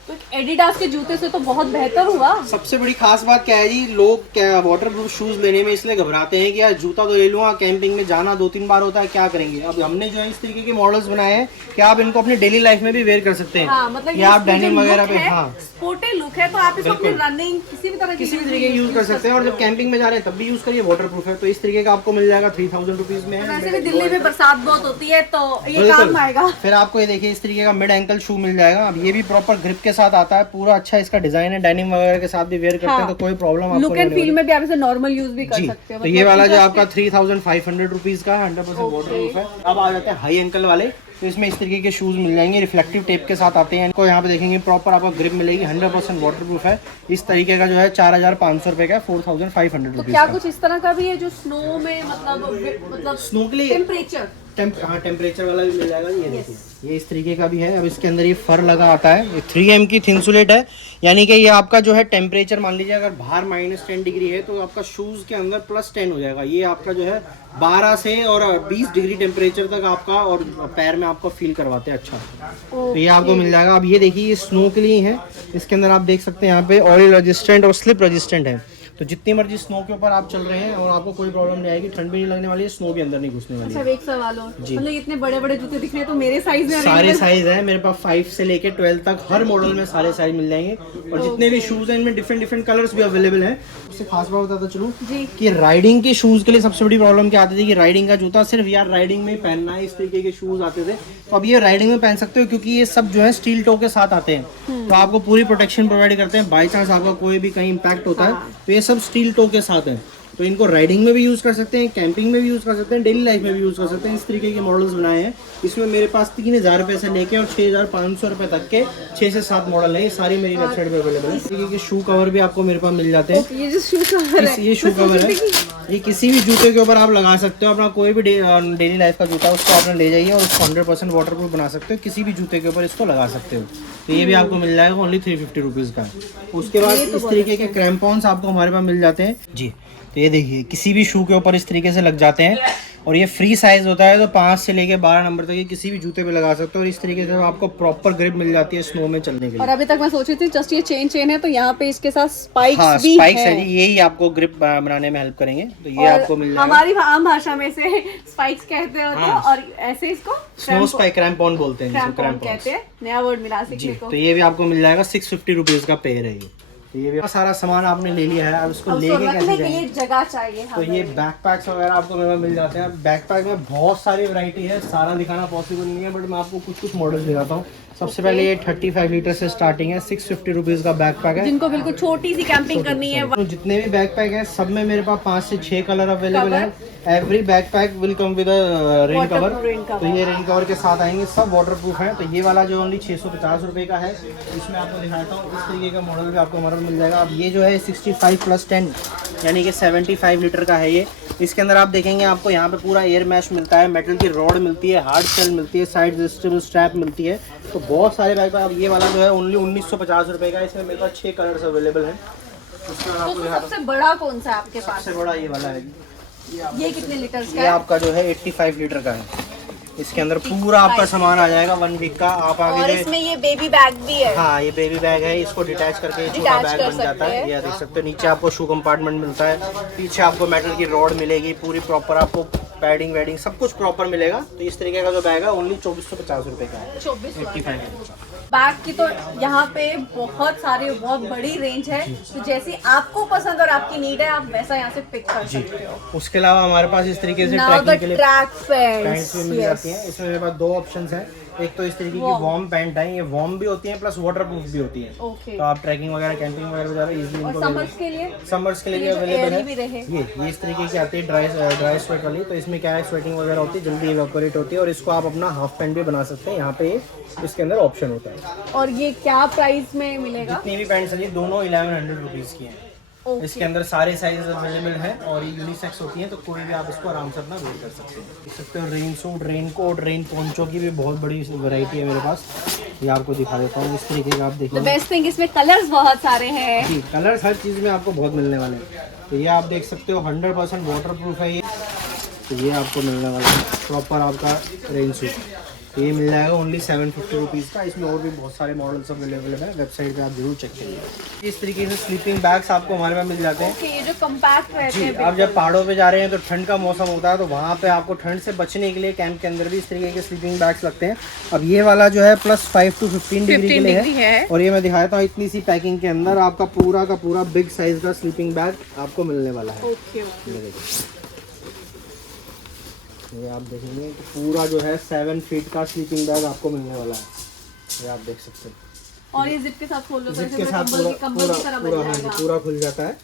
तो एडिडास के जूते से तो बहुत बेहतर हुआ। सबसे बड़ी खास बात क्या है जी, लोग क्या वाटरप्रूफ शूज लेने में इसलिए घबराते हैं कि यार जूता तो ले लूंगा, कैंपिंग में जाना 2-3 बार होता है, क्या करेंगे। अब हमने जो है इस तरीके के मॉडल्स बनाए हैं कि आप इनको अपनी डेली लाइफ में भी वेयर कर सकते हैं। हाँ, मतलब या आप डेनिम वगैरह पे, हाँ स्पोर्टी लुक है, तो आप इसको अपनी रनिंग किसी भी तरह किसी भी तरीके का यूज कर सकते हैं। और जब कैंपिंग में जा रहे हैं तब भी यूज करिए, वाटरप्रूफ है। तो इस तरीके का आपको मिल जाएगा 3000 रुपीज में। वैसे भी दिल्ली में बरसात बहुत होती है, तो ये काम आएगा। फिर आपको ये देखिए इस तरीके का मिड एंकल शू मिल जाएगा। अब ये भी प्रॉपर ग्रिप के साथ आता है, पूरा अच्छा इसका डिजाइन है, डेनिम वगैरह के साथ भी वेयर करते हैं, तो कोई प्रॉब्लम आपको लुक एंड फील में भी आप इसे नॉर्मल यूज भी कर सकते हो। तो ये वाला जो आपका 3500 रुपीज का 100% वाटरप्रूफ है। अब आ जाते हैं हाई एंकल वाले। तो इसमें इस तरीके के शूज मिल जाएंगे, रिफ्लेक्टिव टेप के साथ आते हैं। इनको यहाँ पे देखेंगे प्रॉपर आपको ग्रिप मिलेगी, 100% वाटरप्रूफ है। इस तरीके का जो है 4500 रुपए का, 4500 तो रुपीज क्या का। कुछ इस तरह का भी है जो स्नो में मतलब स्नो के लिए टेम्परेचर हाँ टेम्परेचर वाला भी मिल जाएगा। ये देखिए, ये इस तरीके का भी है। अब इसके अंदर ये फर लगा आता है, ये 3M की थिनसुलेट है, यानी कि ये आपका जो है टेम्परेचर, मान लीजिए अगर बाहर -10 डिग्री है तो आपका शूज के अंदर +10 हो जाएगा। ये आपका जो है 12 से और 20 डिग्री टेम्परेचर तक आपका और पैर में आपको फील करवाते हैं अच्छा। तो ये आपको मिल जाएगा। अब ये देखिए, ये स्नो के लिए है। इसके अंदर आप देख सकते हैं यहाँ पे ऑयल रेजिस्टेंट और स्लिप रेजिस्टेंट है। तो जितनी मर्जी स्नो के ऊपर आप चल रहे हैं और आपको कोई प्रॉब्लम नहीं आएगी, ठंड भी नहीं लगने वाली है, स्नो भी अंदर नहीं घुसने वाली है। अच्छा, एक सवाल और, मतलब इतने बड़े बड़े जूते दिख रहे हैं, तो मेरे साइज में सारे साइज है मेरे पास, 5 से लेके 12 तक हर मॉडल में सारे साइज मिल जाएंगे। और जितने भी शूज हैं इनमें डिफरेंट कलर्स भी अवेलेबल हैं। उससे खास बात बताता चलूं कि राइडिंग के शूज के लिए सबसे बड़ी प्रॉब्लम क्या आती थी कि राइडिंग का जूता सिर्फ यार राइडिंग में ही पहनना है, इस तरीके के शूज आते थे। तो अब ये राइडिंग में पहन सकते हो, क्योंकि ये सब जो है स्टील टो के साथ आते हैं, तो आपको पूरी प्रोटेक्शन प्रोवाइड करते हैं। बाई चांस आपका कोई भी कहीं इम्पैक्ट होता है तो ये सब स्टील टो के साथ है। तो इनको राइडिंग में भी यूज कर सकते हैं, कैंपिंग में भी यूज कर सकते हैं, डेली लाइफ में भी यूज कर सकते हैं। इस तरीके के मॉडल्स बनाए हैं। इसमें मेरे पास 3000 रुपए से लेके और 6500 रुपए तक के 6 से 7 मॉडल है। ये सारी मेरी वेबसाइट पे अवेलेबल है। इस तरीके के शू कवर भी आपको मेरे पास मिल जाते हैं। ये जो शू कवर है, ये शू कवर है, ये किसी भी जूते के ऊपर आप लगा सकते हो। अपना कोई भी डेली लाइफ का जूता उसको आपने ले जाइए और उसको 100% वाटरप्रूफ बना सकते हो। किसी भी जूते के ऊपर इसको लगा सकते हो। तो ये भी आपको मिल जाएगा ओनली 350 रुपीज का। उसके बाद इस तरीके के क्रैम्पॉन्स आपको हमारे पास मिल जाते हैं जी। तो ये देखिए किसी भी शू के ऊपर इस तरीके से लग जाते हैं और ये फ्री साइज होता है, तो 5 से लेके 12 नंबर तक ये किसी भी जूते पे लगा सकते हो और इस तरीके से आपको प्रॉपर ग्रिप मिल जाती है स्नो में चलने के और लिए। अभी तक मैं सोची थी जस्ट ये चेन है, तो यहाँ पे इसके साथ स्पाइक्स हाँ, भी स्पाइक्स है है जी, यही आपको ग्रिप बनाने में हेल्प करेंगे, तो ये और आपको मिल जाएगा। हमारी आम भाषा में से स्पाइक्स कहते होते हैं और ऐसे इसको स्नो स्पाइक क्रैम्पॉन बोलते हैं, क्रैम्पॉन कहते हैं। नया वर्ड मिला जी। सीखने को। तो ये भी आपको मिल जाएगा 650 रुपीज का पेयर है ये। तो ये भी सारा सामान आपने ले लिया है, अब इसको अब लेके उसको कैसे रखने के जाएंगे? लिए जगह चाहिए तो ये बैकपैक्स वगैरह आपको मेरे मिल जाते हैं। बैकपैक में बहुत सारी वैरायटी है, सारा दिखाना पॉसिबल नहीं है, बट मैं आपको कुछ मॉडल्स दिखाता हूँ। सबसे पहले ये 35 लीटर से स्टार्टिंग है, 650 रुपीज का बैकपैक है। जिनको बिल्कुल छोटी सी कैंपिंग करनी है। तो जितने भी बैकपैक हैं सब में मेरे पास 5 से 6 कलर अवेलेबल है। Every backpack will come with rain cover, तो ये रेन कवर के साथ आएंगे, सब वाटरप्रूफ है। तो ये वाला जो ओनली 650 रुपये का है, इसमें आपको दिखाता हूँ इस तरीके का मॉडल भी आपको हमारा मिल जाएगा। अब ये जो है 65+10 यानी कि 75 लीटर का है ये। इसके अंदर आप देखेंगे आपको यहाँ पे पूरा एयर मैश मिलता है, मेटल की रॉड मिलती है, हार्ड शेल मिलती है, साइड एडजस्टेबल स्ट्रैप मिलती है। तो बहुत सारे बैग अब ये वाला जो है ओनली 1950 रुपये का, इसमें मेरे पास 6 कलर्स अवेलेबल हैं। इसमें आपको तो सबसे बड़ा कौन सा है आपके पास? सबसे बड़ा ये वाला है, ये कितने लीटर का ये है? आपका जो है 85 लीटर का है। इसके अंदर पूरा आपका सामान आ जाएगा 1 वीक का। आप और आगे इसमें ये बेबी बैग भी है। हाँ, ये बेबी बैग है, इसको डिटैच करके छोटा Detach बैग कर बन जाता सकते है। हैं। ये देख सकते हो, नीचे आपको शू कंपार्टमेंट मिलता है, पीछे आपको मेटल की रॉड मिलेगी पूरी प्रॉपर, आपको पैडिंग वेडिंग सब कुछ प्रॉपर मिलेगा। तो इस तरीके का जो बैग है ओनली 2450 रुपये का है, 85 बैग की तो यहाँ पे बहुत सारी बहुत बड़ी रेंज है, तो जैसी आपको पसंद और आपकी नीड है आप वैसा यहाँ से पिक कर सकते हो। उसके अलावा हमारे पास इस तरीके से Now the ट्रैकिंग के लिए track पैंट्स pants, भी मिल जाती हैं। इसमें मेरे पास 2 ऑप्शंस हैं, एक तो इस तरीके की वार्म पैंट है, ये वार्म भी होती है प्लस वाटरप्रूफ भी होती है। ओके। तो आप ट्रैकिंग वगैरह कैंपिंग वगैरह पे जा रहे हो इजीली और इनको समर्स के लिए? समर्स के लिए भी ये जो अवेलेबल airy भी रहे। है। ये इस तरीके की आती है ड्राई स्वेट वाली। तो इसमें क्या है, स्वेटिंग वगैरह होती है, जल्दी इवेपोरेट होती है और इसको आप अपना हाफ पैंट भी बना सकते हैं। यहाँ पे इसके अंदर ऑप्शन होता है। और ये क्या प्राइस में मिलेगा? जितनी भी पैंट्स हैं दोनों 1100 रुपीज़ की हैं। इसके अंदर सारे साइजेस अवेलेबल हैं और ये यूनिसेक्स होती हैं, तो कोई भी आप इसको आराम से अपना वेयर कर सकते हैं। देख सकते हो rain suit, rain coat, rain poncho की भी बहुत बड़ी वैरायटी है मेरे पास। ये आपको दिखा देता हूँ इस तरीके का, आप द देखो बेस्ट थिंग इसमें कलर्स बहुत सारे हैं। जी, कलर्स हर चीज़ में आपको बहुत मिलने वाले हैं। तो ये आप देख सकते हो 100% वाटरप्रूफ है ये। तो ये आपको मिलने वाला है प्रॉपर आपका रेन सूट। तो ये मिल जाएगा ओनली 750 रुपीज़ का। इसमें और भी बहुत सारे मॉडल्स अवेलेबल है, वेबसाइट पे आप जरूर चेक करिए। इस तरीके से स्लीपिंग बैग्स आपको हमारे पास मिल जाते हैं। ओके, ये जो कम्पैक्ट रहते जी, हैं। आप जब पहाड़ों पे जा रहे हैं तो ठंड का मौसम होता है, तो वहाँ पे आपको ठंड से बचने के लिए कैंप के अंदर भी इस तरीके के स्लीपिंग बैग्स लगते हैं। अब ये वाला जो है +5 to 15 डिग्री के लिए है और ये मैं दिखाता हूँ इतनी सी पैकिंग के अंदर आपका पूरा का पूरा बिग साइज का स्लीपिंग बैग आपको मिलने वाला है। Okay okay. ये देखिए, ये आप देखेंगे तो पूरा जो है 7 फीट का स्लीपिंग बैग आपको मिलने वाला है। ये आप देख सकते हैं, और ये जिप के साथ खोल लो तो जिप ऐसे के साथ कंबल की तरह बन हाँ जी, जाएगा। पूरा खुल जाता है।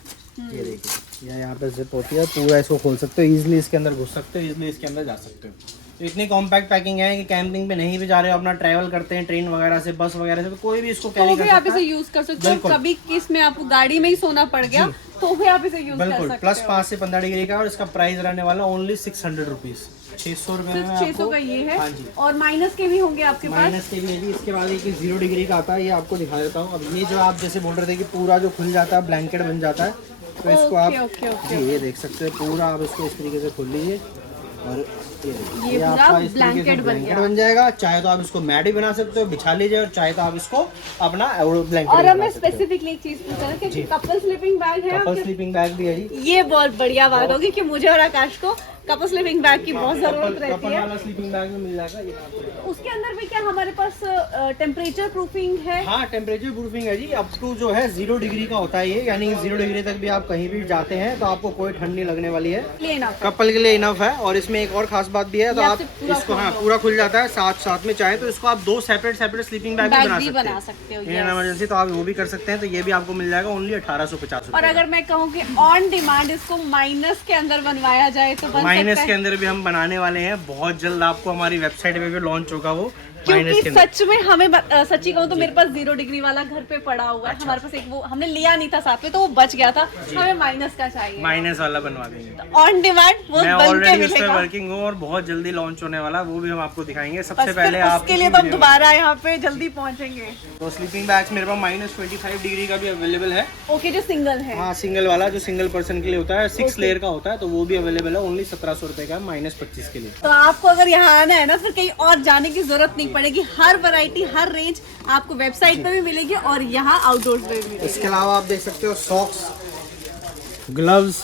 ये देखिए, ये यहाँ पे जिप होती है, पूरा इसको खोल सकते हो, इजीली इसके अंदर घुस सकते हो, इजीली इसके अंदर जा सकते हो। तो इतनी कॉम्पैक्ट पैकिंग है कि कैंपिंग पे नहीं भी जा रहे हो, अपना ट्रैवल करते हैं ट्रेन वगैरह से, बस वगैरह से, तो कोई भी इसको कैरी तो कर भी आप सकता इसे है। यूज कर सकते हो। बिल्कुल। कभी किस में आपको गाड़ी में ही सोना पड़ गया तो भी आप इसे यूज कर बिल्कुल, सकते प्लस हो। 5 से 15 डिग्री का, और इसका प्राइस रहने वाला ओनली 600 रुपीज़, 600 रुपये में सिर्फ 600 आपको। का ये है। हाँ जी, और माइनस के भी होंगे आपके पास। माइनस के भी है जी। इसके बाद एक 0 डिग्री का आता है, ये आपको दिखा देता हूँ। अब ये जो आप जैसे बोल रहे थे कि पूरा जो खुल जाता है, ब्लैंकेट बन जाता है, तो इसको आप जी ये देख सकते हैं, पूरा आप इसको इस तरीके से खोल लीजिए और ये आपका इस तरीके से ब्लैंकेट बन जाएगा। चाहे तो आप इसको मैट भी बना सकते हो, बिछा लीजिए, और चाहे तो आप इसको अपना ब्लैंकेट और भी हमें बना सकते हो। स्पेसिफिकली एक चीज पूछा था कि कपल स्लीपिंग बैग है कपल आपके? स्लीपिंग बैग भी है जी। ये बहुत बढ़िया बात होगी कि मुझे और आकाश को कपल स्लीपिंग बैग की बहुत जरूरत रहती कपल है। वाला स्लीपिंग बैग में मिल जाएगा ये आपको। उसके अंदर भी क्या हमारे पास टेम्परेचर प्रूफिंग है? हाँ, टेम्परेचर प्रूफिंग है जी। अप टू जो है 0 डिग्री का होता है ये, यानी 0 डिग्री तक भी आप कहीं भी जाते हैं तो आपको कोई ठंड नहीं लगने वाली है। लेना कपल के लिए इनफ है। और इसमें एक और खास बात भी है, तो ये आप आपसे पूरा इसको हाँ पूरा खुल जाता है, साथ में चाहे तो इसको आप 2 सेपरेट स्लीपिंग बैग भी बना सकते हो। हैं। इन इमरजेंसी तो आप वो भी कर सकते हैं। तो ये भी आपको मिल जाएगा ओनली 1850 और अगर मैं कहूँ कि ऑन डिमांड इसको माइनस के अंदर बनवाया जाए तो बन माइनस सकता के है? अंदर भी हम बनाने वाले हैं बहुत जल्द। आपको हमारी वेबसाइट पे भी लॉन्च होगा वो, क्योंकि सच में हमें सच्ची कहूँ तो मेरे पास 0 डिग्री वाला घर पे पड़ा हुआ है। हमारे पास एक वो हमने लिया नहीं था साथ में, तो वो बच गया था। हमें माइनस का चाहिए, माइनस वाला बनवा देंगे ऑन डिमांड। वो मैं बन के ऑलरेडी उस पे मिलेगा। वर्किंग हूँ और बहुत जल्दी लॉन्च होने वाला, वो भी हम आपको दिखाएंगे। सबसे बस पहले फिर आप उसके लिए तो हम दोबारा यहाँ पे जल्दी पहुँचेंगे। तो स्लीपिंग बैग्स मेरे पास -25 डिग्री का भी अवेलेबल है। ओके, जो सिंगल है। हाँ, सिंगल वाला जो सिंगल पर्सन के लिए होता है, 6 लेयर का होता है, तो वो भी अवेलेबल है। ओनली 1700 रुपए का, -25 के लिए। तो आपको अगर यहाँ आना है ना, फिर कहीं और जाने की जरूरत नहीं पड़ेगी। हर वैरायटी, हर रेंज आपको वेबसाइट पे भी मिलेगी और यहाँ आउटडोर पे भी मिलेगी। इसके अलावा आप देख सकते हो सॉक्स, ग्लव्स,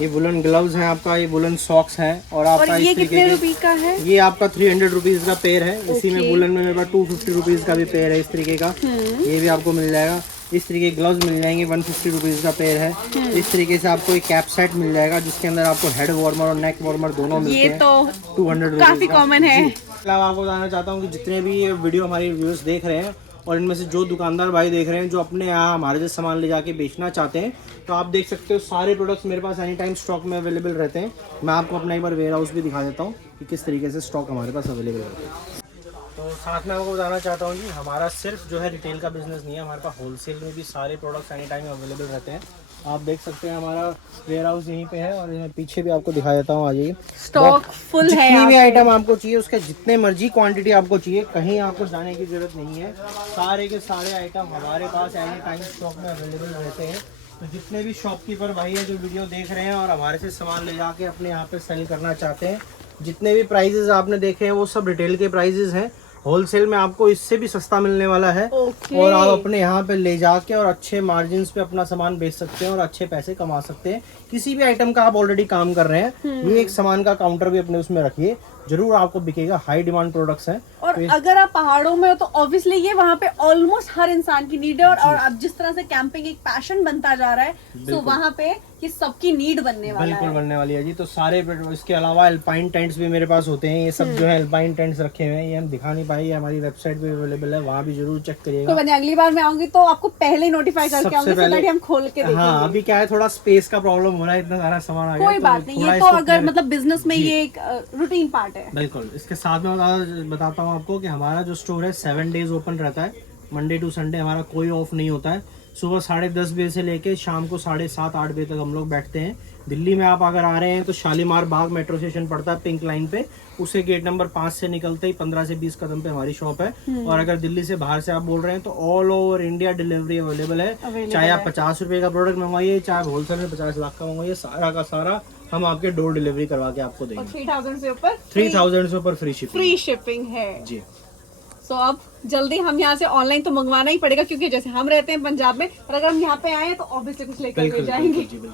ये वुलन ग्लव्स हैं आपका, ये वुलन सॉक्स हैं। और आपका और ये इस कितने तरीके रुपए का है? ये आपका 300 रुपीज का पेयर है। इसी में Okay. वुलन में मेरे पास 250 रुपीज का भी पेयर है इस तरीके का। ये भी आपको मिल जाएगा। इस तरीके के ग्लव्स मिल जाएंगे, 150 रुपीज का पेयर है। इस तरीके से आपको एक कैप सेट मिल जाएगा, जिसके अंदर आपको हेड वार्मर और नेक वार्मर दोनों मिलते ये हैं। तो 200 काफी कॉमन है। इसके अलावा आपको बताना चाहता हूँ कि जितने भी ये वीडियो हमारी व्यूअर्स देख रहे हैं और इनमें से जो दुकानदार भाई देख रहे हैं जो अपने यहाँ हमारे से सामान ले जाके बेचना चाहते हैं, तो आप देख सकते हो सारे प्रोडक्ट्स मेरे पास एनी टाइम स्टॉक में अवेलेबल रहते हैं। मैं आपको अपना एक बार वेयर हाउस भी दिखा देता हूँ कि किस तरीके से स्टॉक हमारे पास अवेलेबल रहता है। तो साथ में आपको बताना चाहता हूँ कि हमारा सिर्फ जो है रिटेल का बिजनेस नहीं है, हमारे पास होलसेल में भी सारे प्रोडक्ट्स एनी टाइम अवेलेबल रहते हैं। आप देख सकते हैं हमारा वेयर हाउस यहीं पे है और मैं पीछे भी आपको दिखा देता हूँ। आ जाइए, स्टॉक फुल है। जितनी भी आइटम आपको चाहिए, उसके जितने मर्जी क्वांटिटी आपको चाहिए, कहीं आपको जाने की जरूरत नहीं है। सारे के सारे आइटम हमारे पास एनी टाइम स्टॉक में अवेलेबल रहते हैं। तो जितने भी शॉपकीपर भाई हैं जो वीडियो देख रहे हैं और हमारे से सामान ले जाके अपने यहाँ पे सेल करना चाहते हैं, जितने भी प्राइजेस आपने देखे हैं वो सब रिटेल के प्राइजेस हैं। होलसेल में आपको इससे भी सस्ता मिलने वाला है। Okay. और आप अपने यहाँ पे ले जाके और अच्छे मार्जिन पे अपना सामान बेच सकते हैं और अच्छे पैसे कमा सकते हैं। किसी भी आइटम का आप ऑलरेडी काम कर रहे हैं, ये एक सामान का काउंटर भी अपने उसमें रखिए, जरूर आपको बिकेगा। हाई डिमांड प्रोडक्ट्स हैं। और अगर आप पहाड़ों में हो तो ऑब्वियसली ये वहाँ पे ऑलमोस्ट हर इंसान की नीड है। और अब जिस तरह से कैंपिंग एक पैशन बनता जा रहा है, तो वहाँ पे ये सबकी नीड बनने वाला बिल्कुल है। बनने वाली है जी। तो सारे इसके अलावा अल्पाइन टेंट्स भी मेरे पास होते हैं। ये सब जो है अल्पाइन टेंट्स रखे हुए हैं, ये हम दिखा नहीं पाए, हमारी वेबसाइट पे अवेलेबल है, वहाँ भी जरूर चेक करिएगा। तो मैंने अगली बार मैं आऊंगी तो आपको पहले नोटिफाई करके सबसे आऊंगी, so पहले- that हम खोल के देखेंगे। हाँ, अभी क्या है, थोड़ा स्पेस का प्रॉब्लम हो रहा है, इतना सारा सामान आ गया। कोई बात नहीं, ये तो अगर मतलब बिजनेस में ये एक रूटीन पार्ट है। बिल्कुल। इसके साथ में बताता हूँ आपको कि हमारा जो स्टोर है 7 डेज ओपन रहता है। मंडे टू संडे हमारा कोई ऑफ नहीं होता है। सुबह 10:30 बजे से लेके शाम को 7:30-8 बजे तक हम लोग बैठते हैं। दिल्ली में आप अगर आ रहे हैं तो शालीमार बाग मेट्रो स्टेशन पड़ता है पिंक लाइन पे, उसे गेट नंबर 5 से निकलते ही 15 से 20 कदम पे हमारी शॉप है। और अगर दिल्ली से बाहर से आप बोल रहे हैं तो all over India delivery available है। चाहे आप 50 रुपए का प्रोडक्ट मंगवाइए, चाहे होलसेल में 50 लाख का मंगवाइए, सारा का सारा हम आपके डोर डिलीवरी करवा के आपको और देंगे। 3000 से ऊपर 3000 से ऊपर फ्री शिपिंग। फ्री शिपिंग है जी। सो अब जल्दी हम यहाँ से ऑनलाइन तो मंगवाना ही पड़ेगा, क्योंकि जैसे हम रहते हैं पंजाब में, और अगर हम यहाँ पे आए तो ऑब्वियसली कुछ लेकर के बिल्कुल जाएंगे। बिल्कुल जी, बिल्कुल।